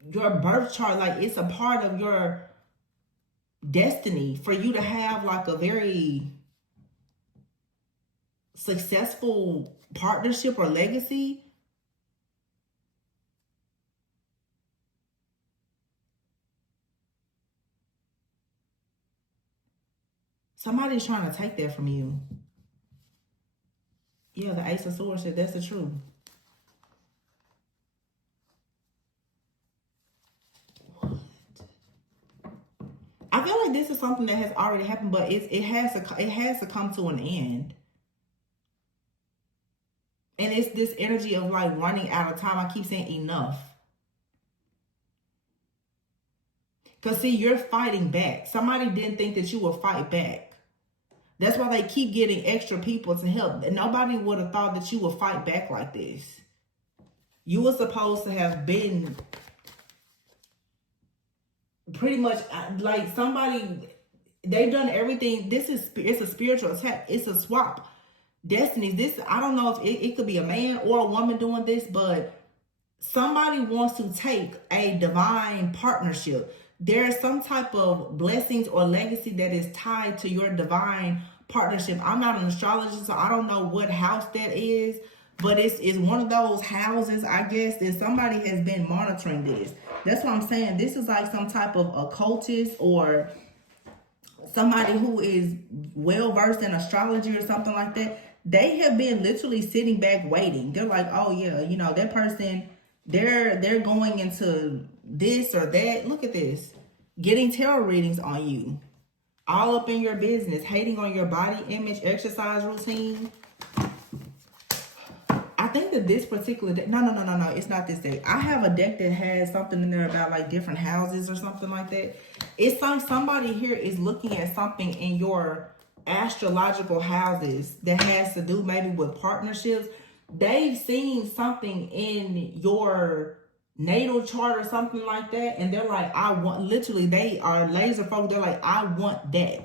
birth chart, like it's a part of your destiny for you to have like a very successful partnership or legacy. Somebody's trying to take that from you. Yeah, the Ace of Swords said that's the truth. What? I feel like this is something that has already happened, but it has to come to an end. And it's this energy of like running out of time. I keep saying enough. Because see, you're fighting back. Somebody didn't think that you would fight back. That's why they keep getting extra people to help. Nobody would have thought that you would fight back like this. You were supposed to have been pretty much like somebody, they've done everything. It's a spiritual attack. It's a swap. Destinies. This, I don't know if it could be a man or a woman doing this, but somebody wants to take a divine partnership. There's some type of blessings or legacy that is tied to your divine partnership. I'm not an astrologist, so I don't know what house that is, but it's one of those houses, I guess, that somebody has been monitoring this. That's what I'm saying. This is like some type of occultist or somebody who is well-versed in astrology or something like that. They have been literally sitting back waiting. They're like, oh yeah, you know, that person, they're going into this or that. Look at this. Getting tarot readings on you. All up in your business. Hating on your body image, exercise routine. I think that this particular deck, no, it's not this deck. I have a deck that has something in there about like different houses or something like that. It's like somebody here is looking at something in your astrological houses that has to do maybe with partnerships. They've seen something in your natal chart or something like that, and they're like, I want, literally, they are laser focused. They're like, I want that.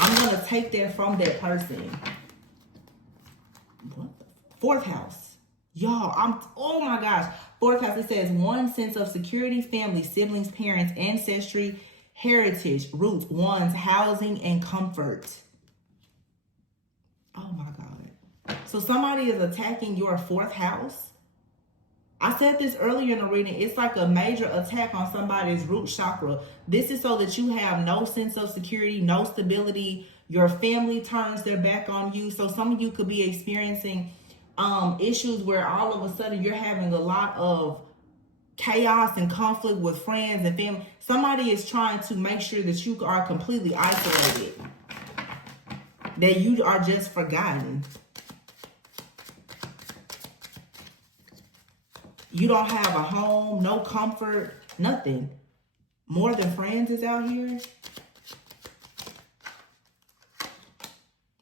I'm going to take that from that person. What? 4th house. Y'all, oh my gosh. 4th house, it says 1 sense of security, family, siblings, parents, ancestry, heritage, roots, one's housing, and comfort. Oh my God. So somebody is attacking your 4th house. I said this earlier in the reading. It's like a major attack on somebody's root chakra. This is so that you have no sense of security, no stability. Your family turns their back on you. So some of you could be experiencing issues where all of a sudden you're having a lot of chaos and conflict with friends and family. Somebody is trying to make sure that you are completely isolated, that you are just forgotten. You don't have a home, no comfort, nothing. More than friends is out here.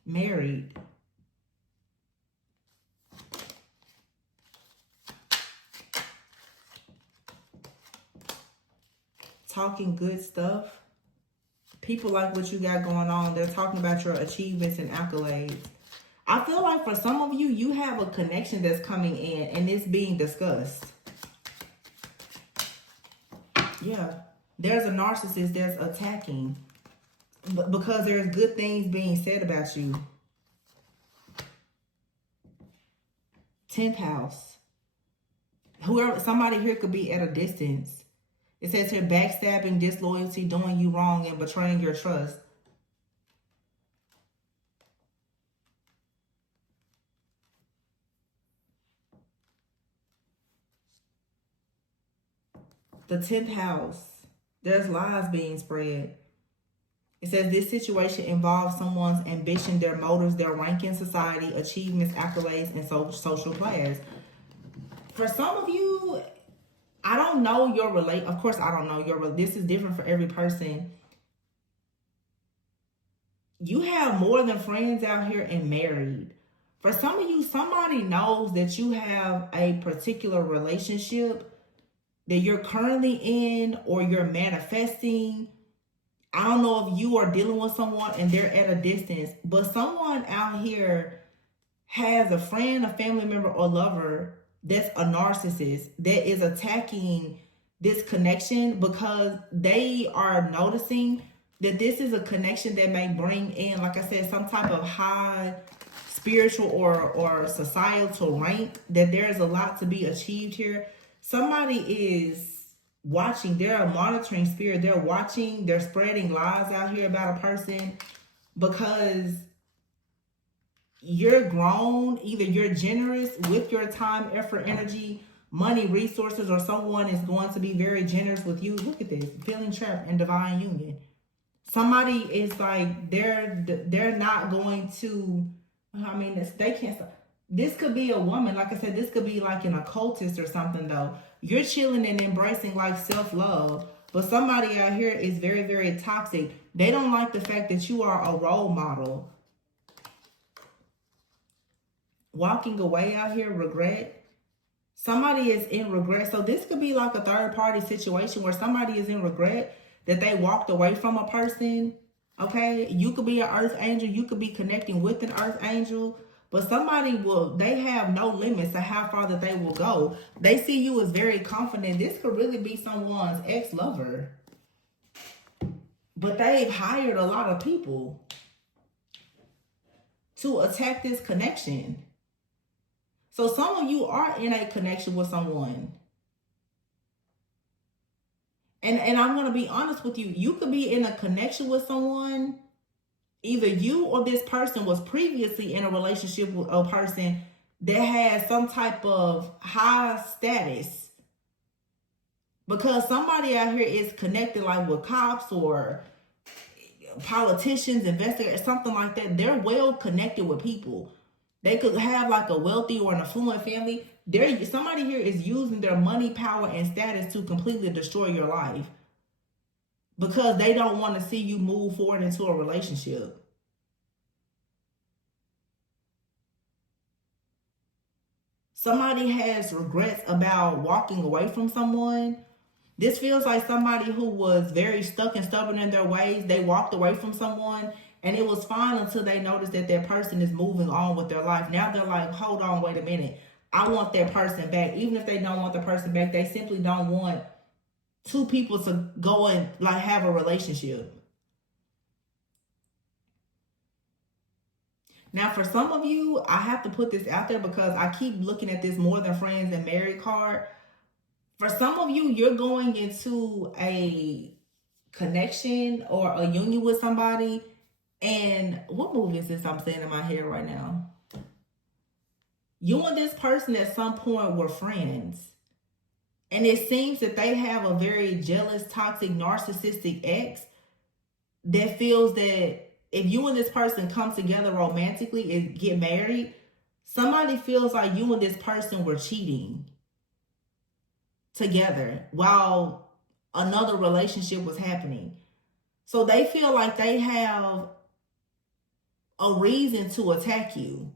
Married. Talking good stuff. People like what you got going on. They're talking about your achievements and accolades. I feel like for some of you, you have a connection that's coming in and it's being discussed. Yeah. There's a narcissist that's attacking because there's good things being said about you. 10th house. Whoever, somebody here could be at a distance. It says here, backstabbing, disloyalty, doing you wrong, and betraying your trust. The 10th house. There's lies being spread. It says this situation involves someone's ambition, their motives, their rank in society, achievements, accolades, and social class. For some of you, I don't know your Of course, I don't know your this is different for every person. You have more than friends out here and married. For some of you, somebody knows that you have a particular relationship that you're currently in or you're manifesting. I don't know if you are dealing with someone and they're at a distance, but someone out here has a friend, a family member, or lover that's a narcissist that is attacking this connection because they are noticing that this is a connection that may bring in, like I said, some type of high spiritual or societal rank, that there's a lot to be achieved here. Somebody is watching. They're a monitoring spirit. They're watching. They're spreading lies out here about a person because you're grown. Either you're generous with your time, effort, energy, money, resources, or someone is going to be very generous with you. Look at this. Feeling trapped in divine union. Somebody is like, they're not going to, I mean, they can't stop. This could be a woman. Like I said, this could be like an occultist or something, though. You're chilling and embracing like self-love. But somebody out here is very, very toxic. They don't like the fact that you are a role model. Walking away out here, regret. Somebody is in regret. So this could be like a third-party situation where somebody is in regret that they walked away from a person. Okay? You could be an earth angel. You could be connecting with an earth angel. But somebody they have no limits to how far that they will go. They see you as very confident. This could really be someone's ex-lover. But they've hired a lot of people to attack this connection. So some of you are in a connection with someone. And I'm going to be honest with you. You could be in a connection with someone. Either you or this person was previously in a relationship with a person that has some type of high status. Because somebody out here is connected like with cops or politicians, investigators, something like that. They're well connected with people. They could have like a wealthy or an affluent family. Somebody here is using their money, power, and status to completely destroy your life. Because they don't want to see you move forward into a relationship. Somebody has regrets about walking away from someone. This feels like somebody who was very stuck and stubborn in their ways. They walked away from someone and it was fine until they noticed that that person is moving on with their life. Now they're like, hold on, wait a minute. I want that person back. Even if they don't want the person back, they simply don't want two people to go and like have a relationship. Now, for some of you, I have to put this out there because I keep looking at this more than friends and married card. For some of you, you're going into a connection or a union with somebody. And what movie is this I'm saying in my head right now? You and this person at some point were friends. And it seems that they have a very jealous, toxic, narcissistic ex that feels that if you and this person come together romantically and get married, somebody feels like you and this person were cheating together while another relationship was happening. So they feel like they have a reason to attack you.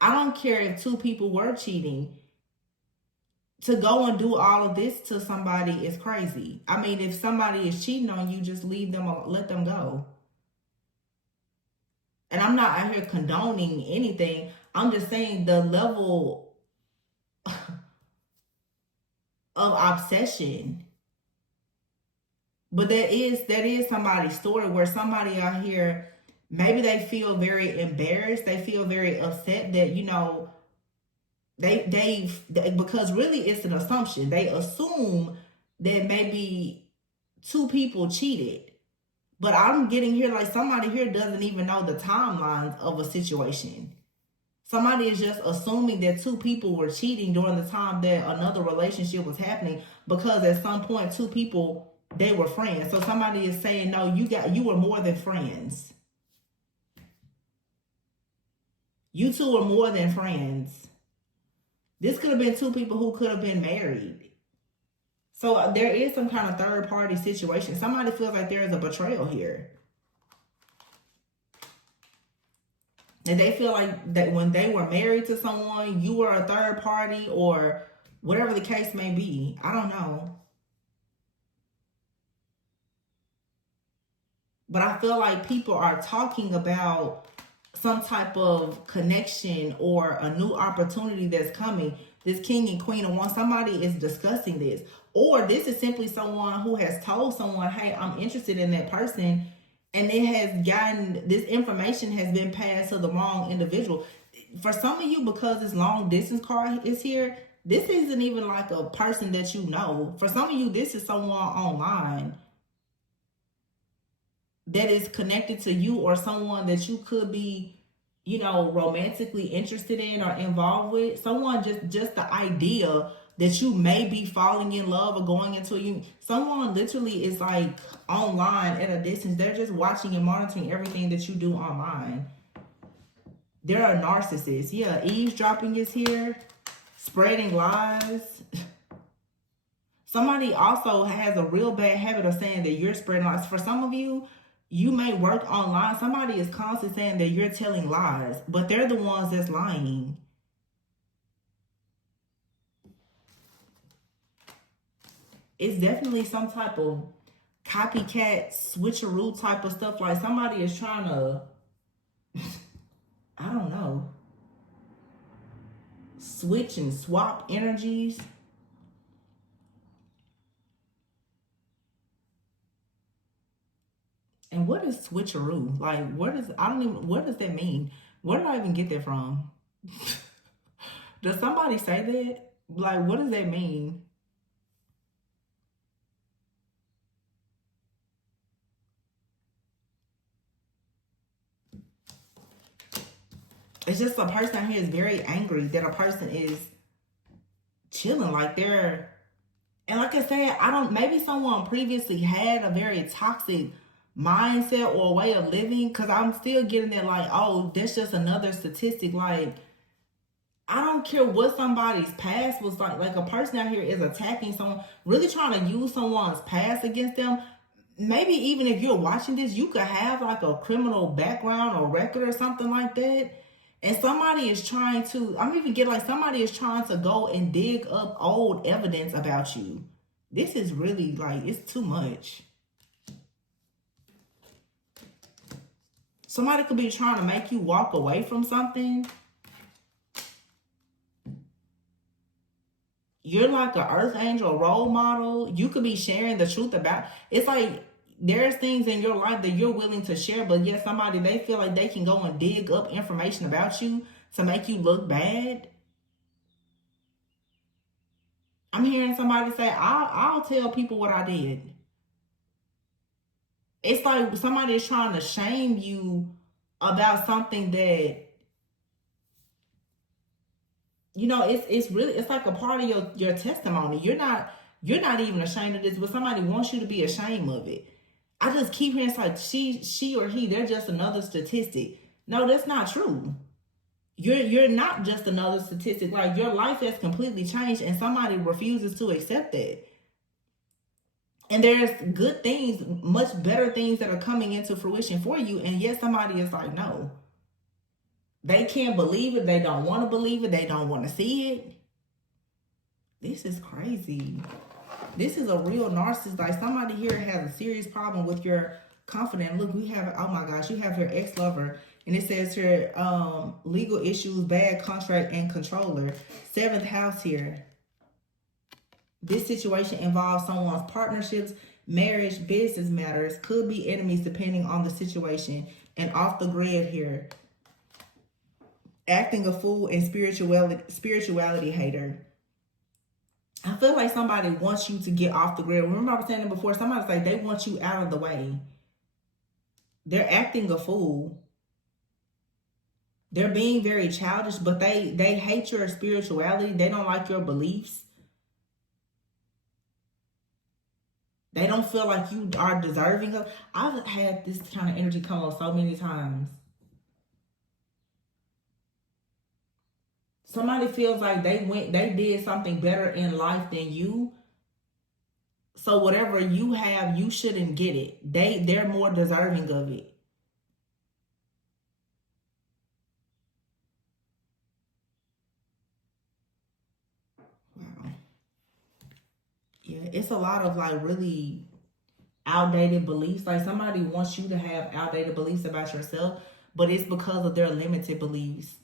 I don't care if two people were cheating. To go and do all of this to somebody is crazy. I mean, if somebody is cheating on you, just leave them, let them go. And I'm not out here condoning anything. I'm just saying the level of obsession. But that is somebody's story where somebody out here, maybe they feel very embarrassed. They feel very upset that, you know, they because really it's an assumption. They assume that maybe two people cheated. But I'm getting here like somebody here doesn't even know the timelines of a situation. Somebody is just assuming that two people were cheating during the time that another relationship was happening because at some point two people, they were friends. So somebody is saying, no, you were more than friends. You two were more than friends. This could have been two people who could have been married. So there is some kind of third party situation. Somebody feels like there is a betrayal here. And they feel like that when they were married to someone, you were a third party or whatever the case may be. I don't know. But I feel like people are talking about some type of connection or a new opportunity that's coming. This king and queen of wands, somebody is discussing this. Or this is simply someone who has told someone, hey, I'm interested in that person. And it has gotten, this information has been passed to the wrong individual. For some of you, because this long distance card is here, this isn't even like a person that you know. For some of you, this is someone online that is connected to you or someone that you could be, you know, romantically interested in or involved with. Someone just the idea that you may be falling in love or going into a union. Someone literally is like online at a distance. They're just watching and monitoring everything that you do online. They're a narcissist. Yeah, eavesdropping is here. Spreading lies. Somebody also has a real bad habit of saying that you're spreading lies. For some of you, you may work online. Somebody is constantly saying that you're telling lies, but they're the ones that's lying. It's definitely some type of copycat switcheroo type of stuff. Like somebody is trying to, I don't know, switch and swap energies. And what is switcheroo? Like, what does that mean? Where did I even get that from? Does somebody say that? Like, what does that mean? It's just a person out here is very angry that a person is chilling. Like they're, and like I said, maybe someone previously had a very toxic mindset or way of living, because I'm still getting that like, oh, that's just another statistic. Like, I don't care what somebody's past was like a person out here is attacking someone, really trying to use someone's past against them. Maybe even if you're watching this, you could have like a criminal background or record or something like that. And somebody is trying to, I'm even getting like somebody is trying to go and dig up old evidence about you. This is really like, it's too much. Somebody could be trying to make you walk away from something. You're like an earth angel role model. You could be sharing the truth about, it's like there's things in your life that you're willing to share, but yet somebody, they feel like they can go and dig up information about you to make you look bad. I'm hearing somebody say, I'll tell people what I did. It's like somebody is trying to shame you about something that, you know, it's really, it's like a part of your testimony. You're not even ashamed of this, but somebody wants you to be ashamed of it. I just keep hearing it's like she or he, they're just another statistic. No, that's not true. You're not just another statistic. Like, your life has completely changed and somebody refuses to accept that. And there's good things, much better things that are coming into fruition for you, and yet somebody is like, no. They can't believe it. They don't want to believe it. They don't want to see it. This is crazy. This is a real narcissist. Like, somebody here has a serious problem with your confidence. Look, we have, oh my gosh, you have your ex-lover. And it says here, legal issues, bad contract, and controller. 7th house here. This situation involves someone's partnerships, marriage, business matters. Could be enemies depending on the situation. And off the grid here. Acting a fool and spirituality hater. I feel like somebody wants you to get off the grid. Remember I was saying it before, somebody's like, they want you out of the way. They're acting a fool. They're being very childish, but they hate your spirituality. They don't like your beliefs. They don't feel like you are deserving of. I've had this kind of energy come up so many times. Somebody feels like they did something better in life than you. So whatever you have, you shouldn't get it. They're more deserving of it. Wow. Yeah, it's a lot of like really outdated beliefs. Like, somebody wants you to have outdated beliefs about yourself, but it's because of their limited beliefs.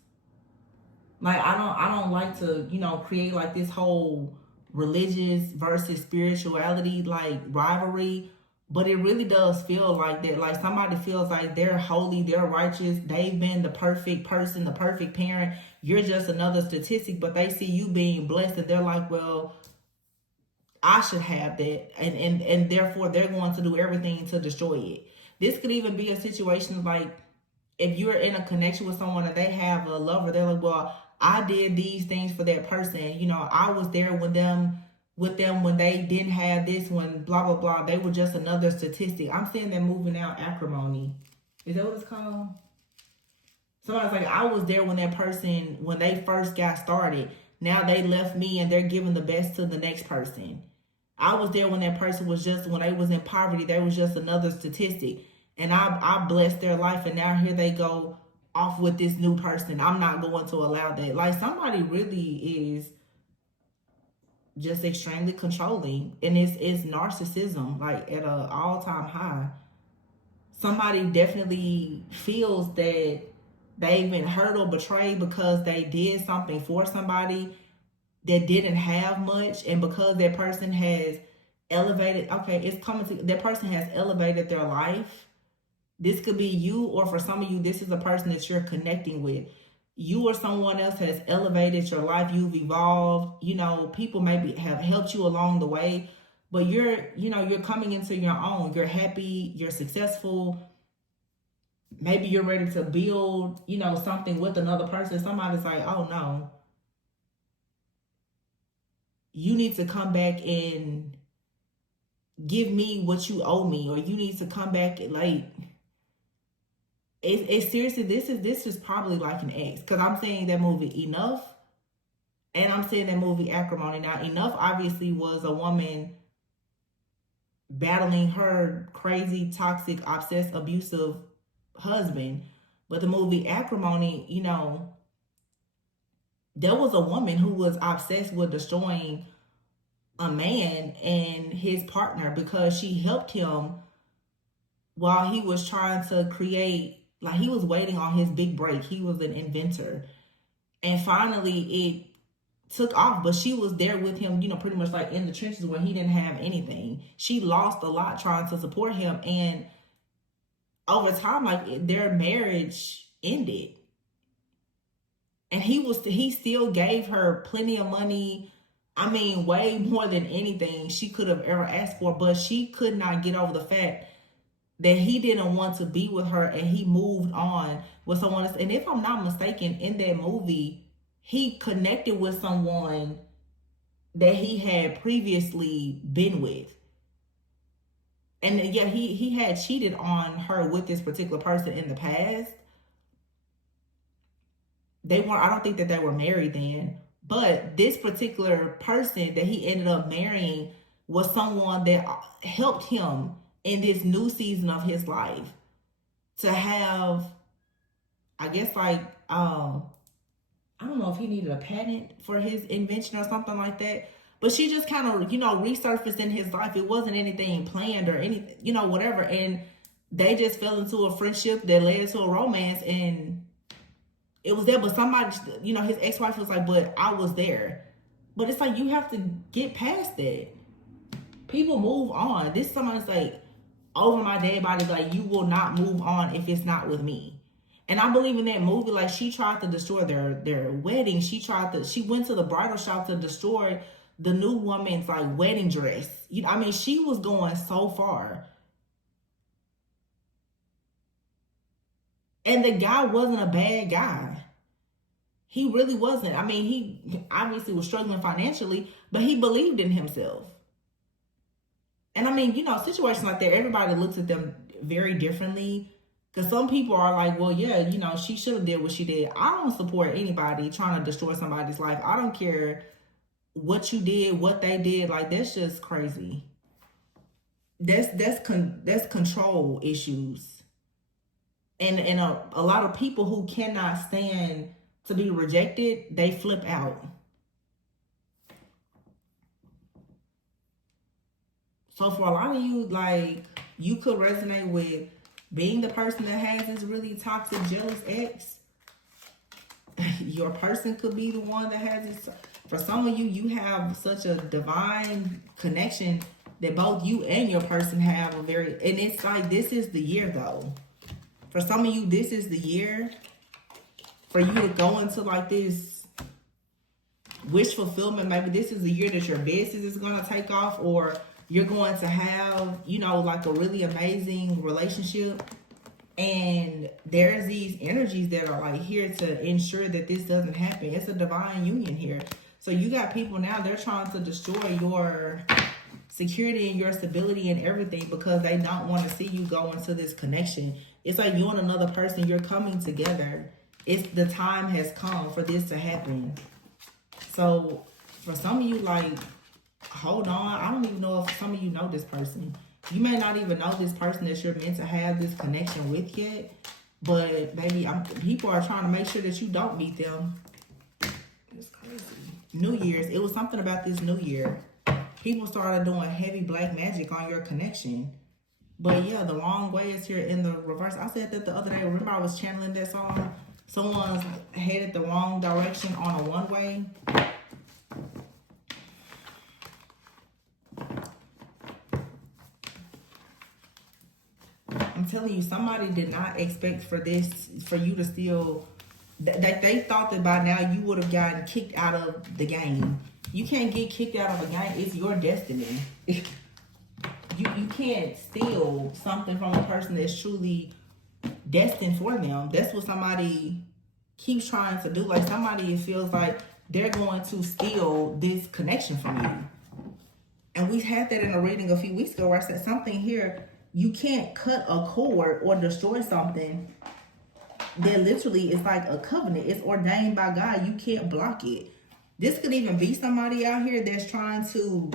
Like, I don't like to, you know, create like this whole religious versus spirituality like rivalry, but it really does feel like that. Like, somebody feels like they're holy, they're righteous, they've been the perfect person, the perfect parent. You're just another statistic, but they see you being blessed and they're like, well, I should have that, and therefore they're going to do everything to destroy it. This could even be a situation like, if you're in a connection with someone and they have a lover, they're like, well, I did these things for that person. You know, I was there with them when they didn't have this, when blah, blah, blah. They were just another statistic. I'm seeing them moving out acrimony. Is that what it's called? Somebody's like, I was there when that person, when they first got started. Now they left me and they're giving the best to the next person. I was there when that person was just, when they was in poverty, they was just another statistic. And I blessed their life, and now here they go off with this new person. I'm not going to allow that. Like, somebody really is just extremely controlling, and it's narcissism, like, at an all-time high. Somebody definitely feels that they've been hurt or betrayed because they did something for somebody that didn't have much, and because that person has elevated, okay, it's coming to, that person has elevated their life. This could be you, or for some of you, this is a person that you're connecting with. You or someone else has elevated your life. You've evolved. You know, people maybe have helped you along the way, but you're coming into your own. You're happy. You're successful. Maybe you're ready to build, something with another person. Somebody's like, oh no, you need to come back and give me what you owe me, or you need to come back and like. It's seriously, this is probably like an ex, because I'm saying that movie Enough, and I'm saying that movie Acrimony. Now, Enough obviously was a woman battling her crazy, toxic, obsessed, abusive husband, but the movie Acrimony, there was a woman who was obsessed with destroying a man and his partner because she helped him while he was trying to create. Like, he was waiting on his big break. He was an inventor. And finally, it took off, but she was there with him, you know, pretty much like in the trenches where he didn't have anything. She lost a lot trying to support him, and over time, like, their marriage ended. And he still gave her plenty of money. I mean, way more than anything she could have ever asked for, but she could not get over the fact that he didn't want to be with her, and he moved on with someone else. And if I'm not mistaken, in that movie, he connected with someone that he had previously been with. And yeah, he had cheated on her with this particular person in the past. I don't think that they were married then, but this particular person that he ended up marrying was someone that helped him in this new season of his life to have, I guess, like, I don't know if he needed a patent for his invention or something like that, but she just kind of, you know, resurfaced in his life. It wasn't anything planned or anything, you know, whatever. And they just fell into a friendship that led to a romance, and it was there. But somebody, you know, his ex-wife was like, but I was there. But it's like, you have to get past that. People move on. This someone's like, over my dead body, like, you will not move on if it's not with me. And I believe in that movie, like, she tried to destroy their wedding. She went to the bridal shop to destroy the new woman's, like, wedding dress. You know, I mean, she was going so far. And the guy wasn't a bad guy. He really wasn't. I mean, he obviously was struggling financially, but he believed in himself. And I mean, you know, situations like that, everybody looks at them very differently. Because some people are like, well, yeah, you know, she should have did what she did. I don't support anybody trying to destroy somebody's life. I don't care what you did, what they did. Like, that's just crazy. That's control issues. And a lot of people who cannot stand to be rejected, they flip out. So for a lot of you, like, you could resonate with being the person that has this really toxic, jealous ex. Your person could be the one that has this. For some of you, you have such a divine connection that both you and your person have and it's like, this is the year though. For some of you, this is the year for you to go into like this wish fulfillment. Maybe this is the year that your business is going to take off, or you're going to have, you know, like a really amazing relationship. And there's these energies that are like here to ensure that this doesn't happen. It's a divine union here. So you got people now, they're trying to destroy your security and your stability and everything because they don't want to see you go into this connection. It's like you and another person, you're coming together. The time has come for this to happen. So for some of you, like, hold on. I don't even know if some of you know this person. You may not even know this person that you're meant to have this connection with yet. But baby, people are trying to make sure that you don't meet them. It's crazy. New Year's. It was something about this New Year. People started doing heavy black magic on your connection. But yeah, the wrong way is here in the reverse. I said that the other day. Remember I was channeling that song? Someone's headed the wrong direction on a one-way. I'm telling you, somebody did not expect for you to still, that they thought that by now you would have gotten kicked out of the game. You can't get kicked out of a game. It's your destiny. You can't steal something from a person that's truly destined for them. That's what somebody keeps trying to do. Like, somebody feels like they're going to steal this connection from you. And we had that in a reading a few weeks ago where I said something here. You can't cut a cord or destroy something that literally is like a covenant. It's ordained by God. You can't block it. This could even be somebody out here that's trying to,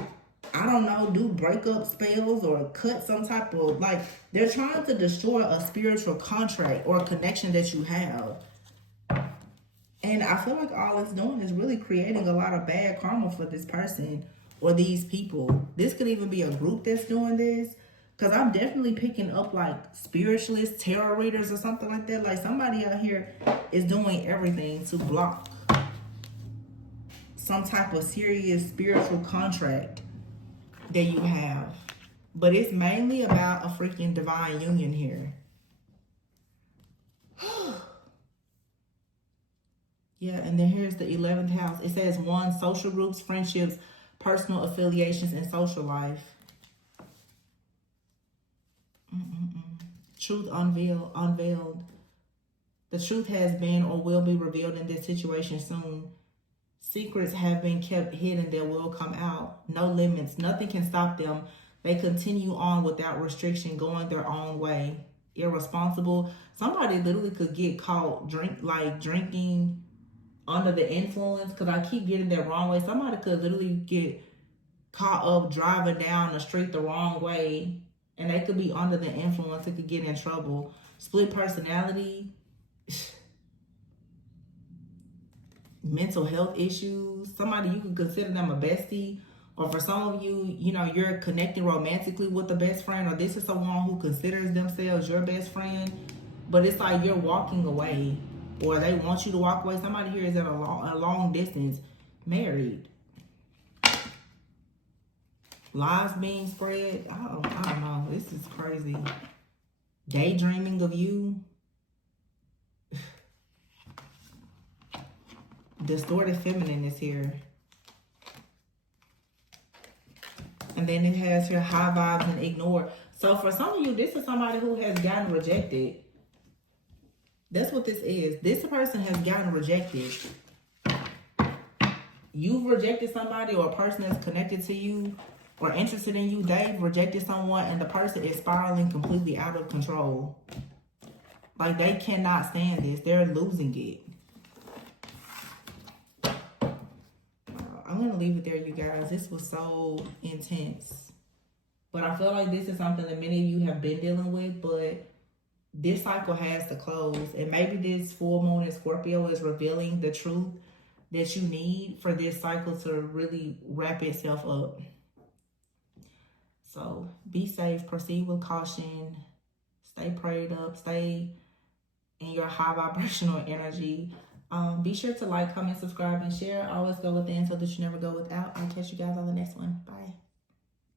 I don't know, do breakup spells or cut some type of, like, they're trying to destroy a spiritual contract or a connection that you have. And I feel like all it's doing is really creating a lot of bad karma for this person or these people. This could even be a group that's doing this. Because I'm definitely picking up like spiritualists, tarot readers or something like that. Like, somebody out here is doing everything to block some type of serious spiritual contract that you have. But it's mainly about a freaking divine union here. Yeah, and then here's the 11th house. It says 1, social groups, friendships, personal affiliations, and social life. Truth unveiled. The truth has been or will be revealed in this situation soon. Secrets have been kept hidden that will come out. No limits. Nothing can stop them. They continue on without restriction, going their own way. Irresponsible. Somebody literally could get caught drinking under the influence, because I keep getting that wrong way. Somebody could literally get caught up driving down the street the wrong way, and they could be under the influence. It could get in trouble. Split personality. Mental health issues. Somebody, you could consider them a bestie, or for some of you, you know, you're connecting romantically with a best friend, or this is someone who considers themselves your best friend, but it's like you're walking away, or they want you to walk away. Somebody here is at a long distance, married. Lies being spread. I don't know. This is crazy. Daydreaming of you. Distorted feminine is here. And then it has here high vibes and ignore. So for some of you, this is somebody who has gotten rejected. That's what this is. This person has gotten rejected. You've rejected somebody, or a person that's connected to you or interested in you. They've rejected someone, and the person is spiraling completely out of control. Like, they cannot stand this. They're losing it. I'm going to leave it there, you guys. This was so intense. But I feel like this is something that many of you have been dealing with, but this cycle has to close. And maybe this full moon in Scorpio is revealing the truth that you need for this cycle to really wrap itself up. So be safe, proceed with caution, stay prayed up, stay in your high vibrational energy. Be sure to like, comment, subscribe, and share. Always go within so that you never go without. I'll catch you guys on the next one. Bye.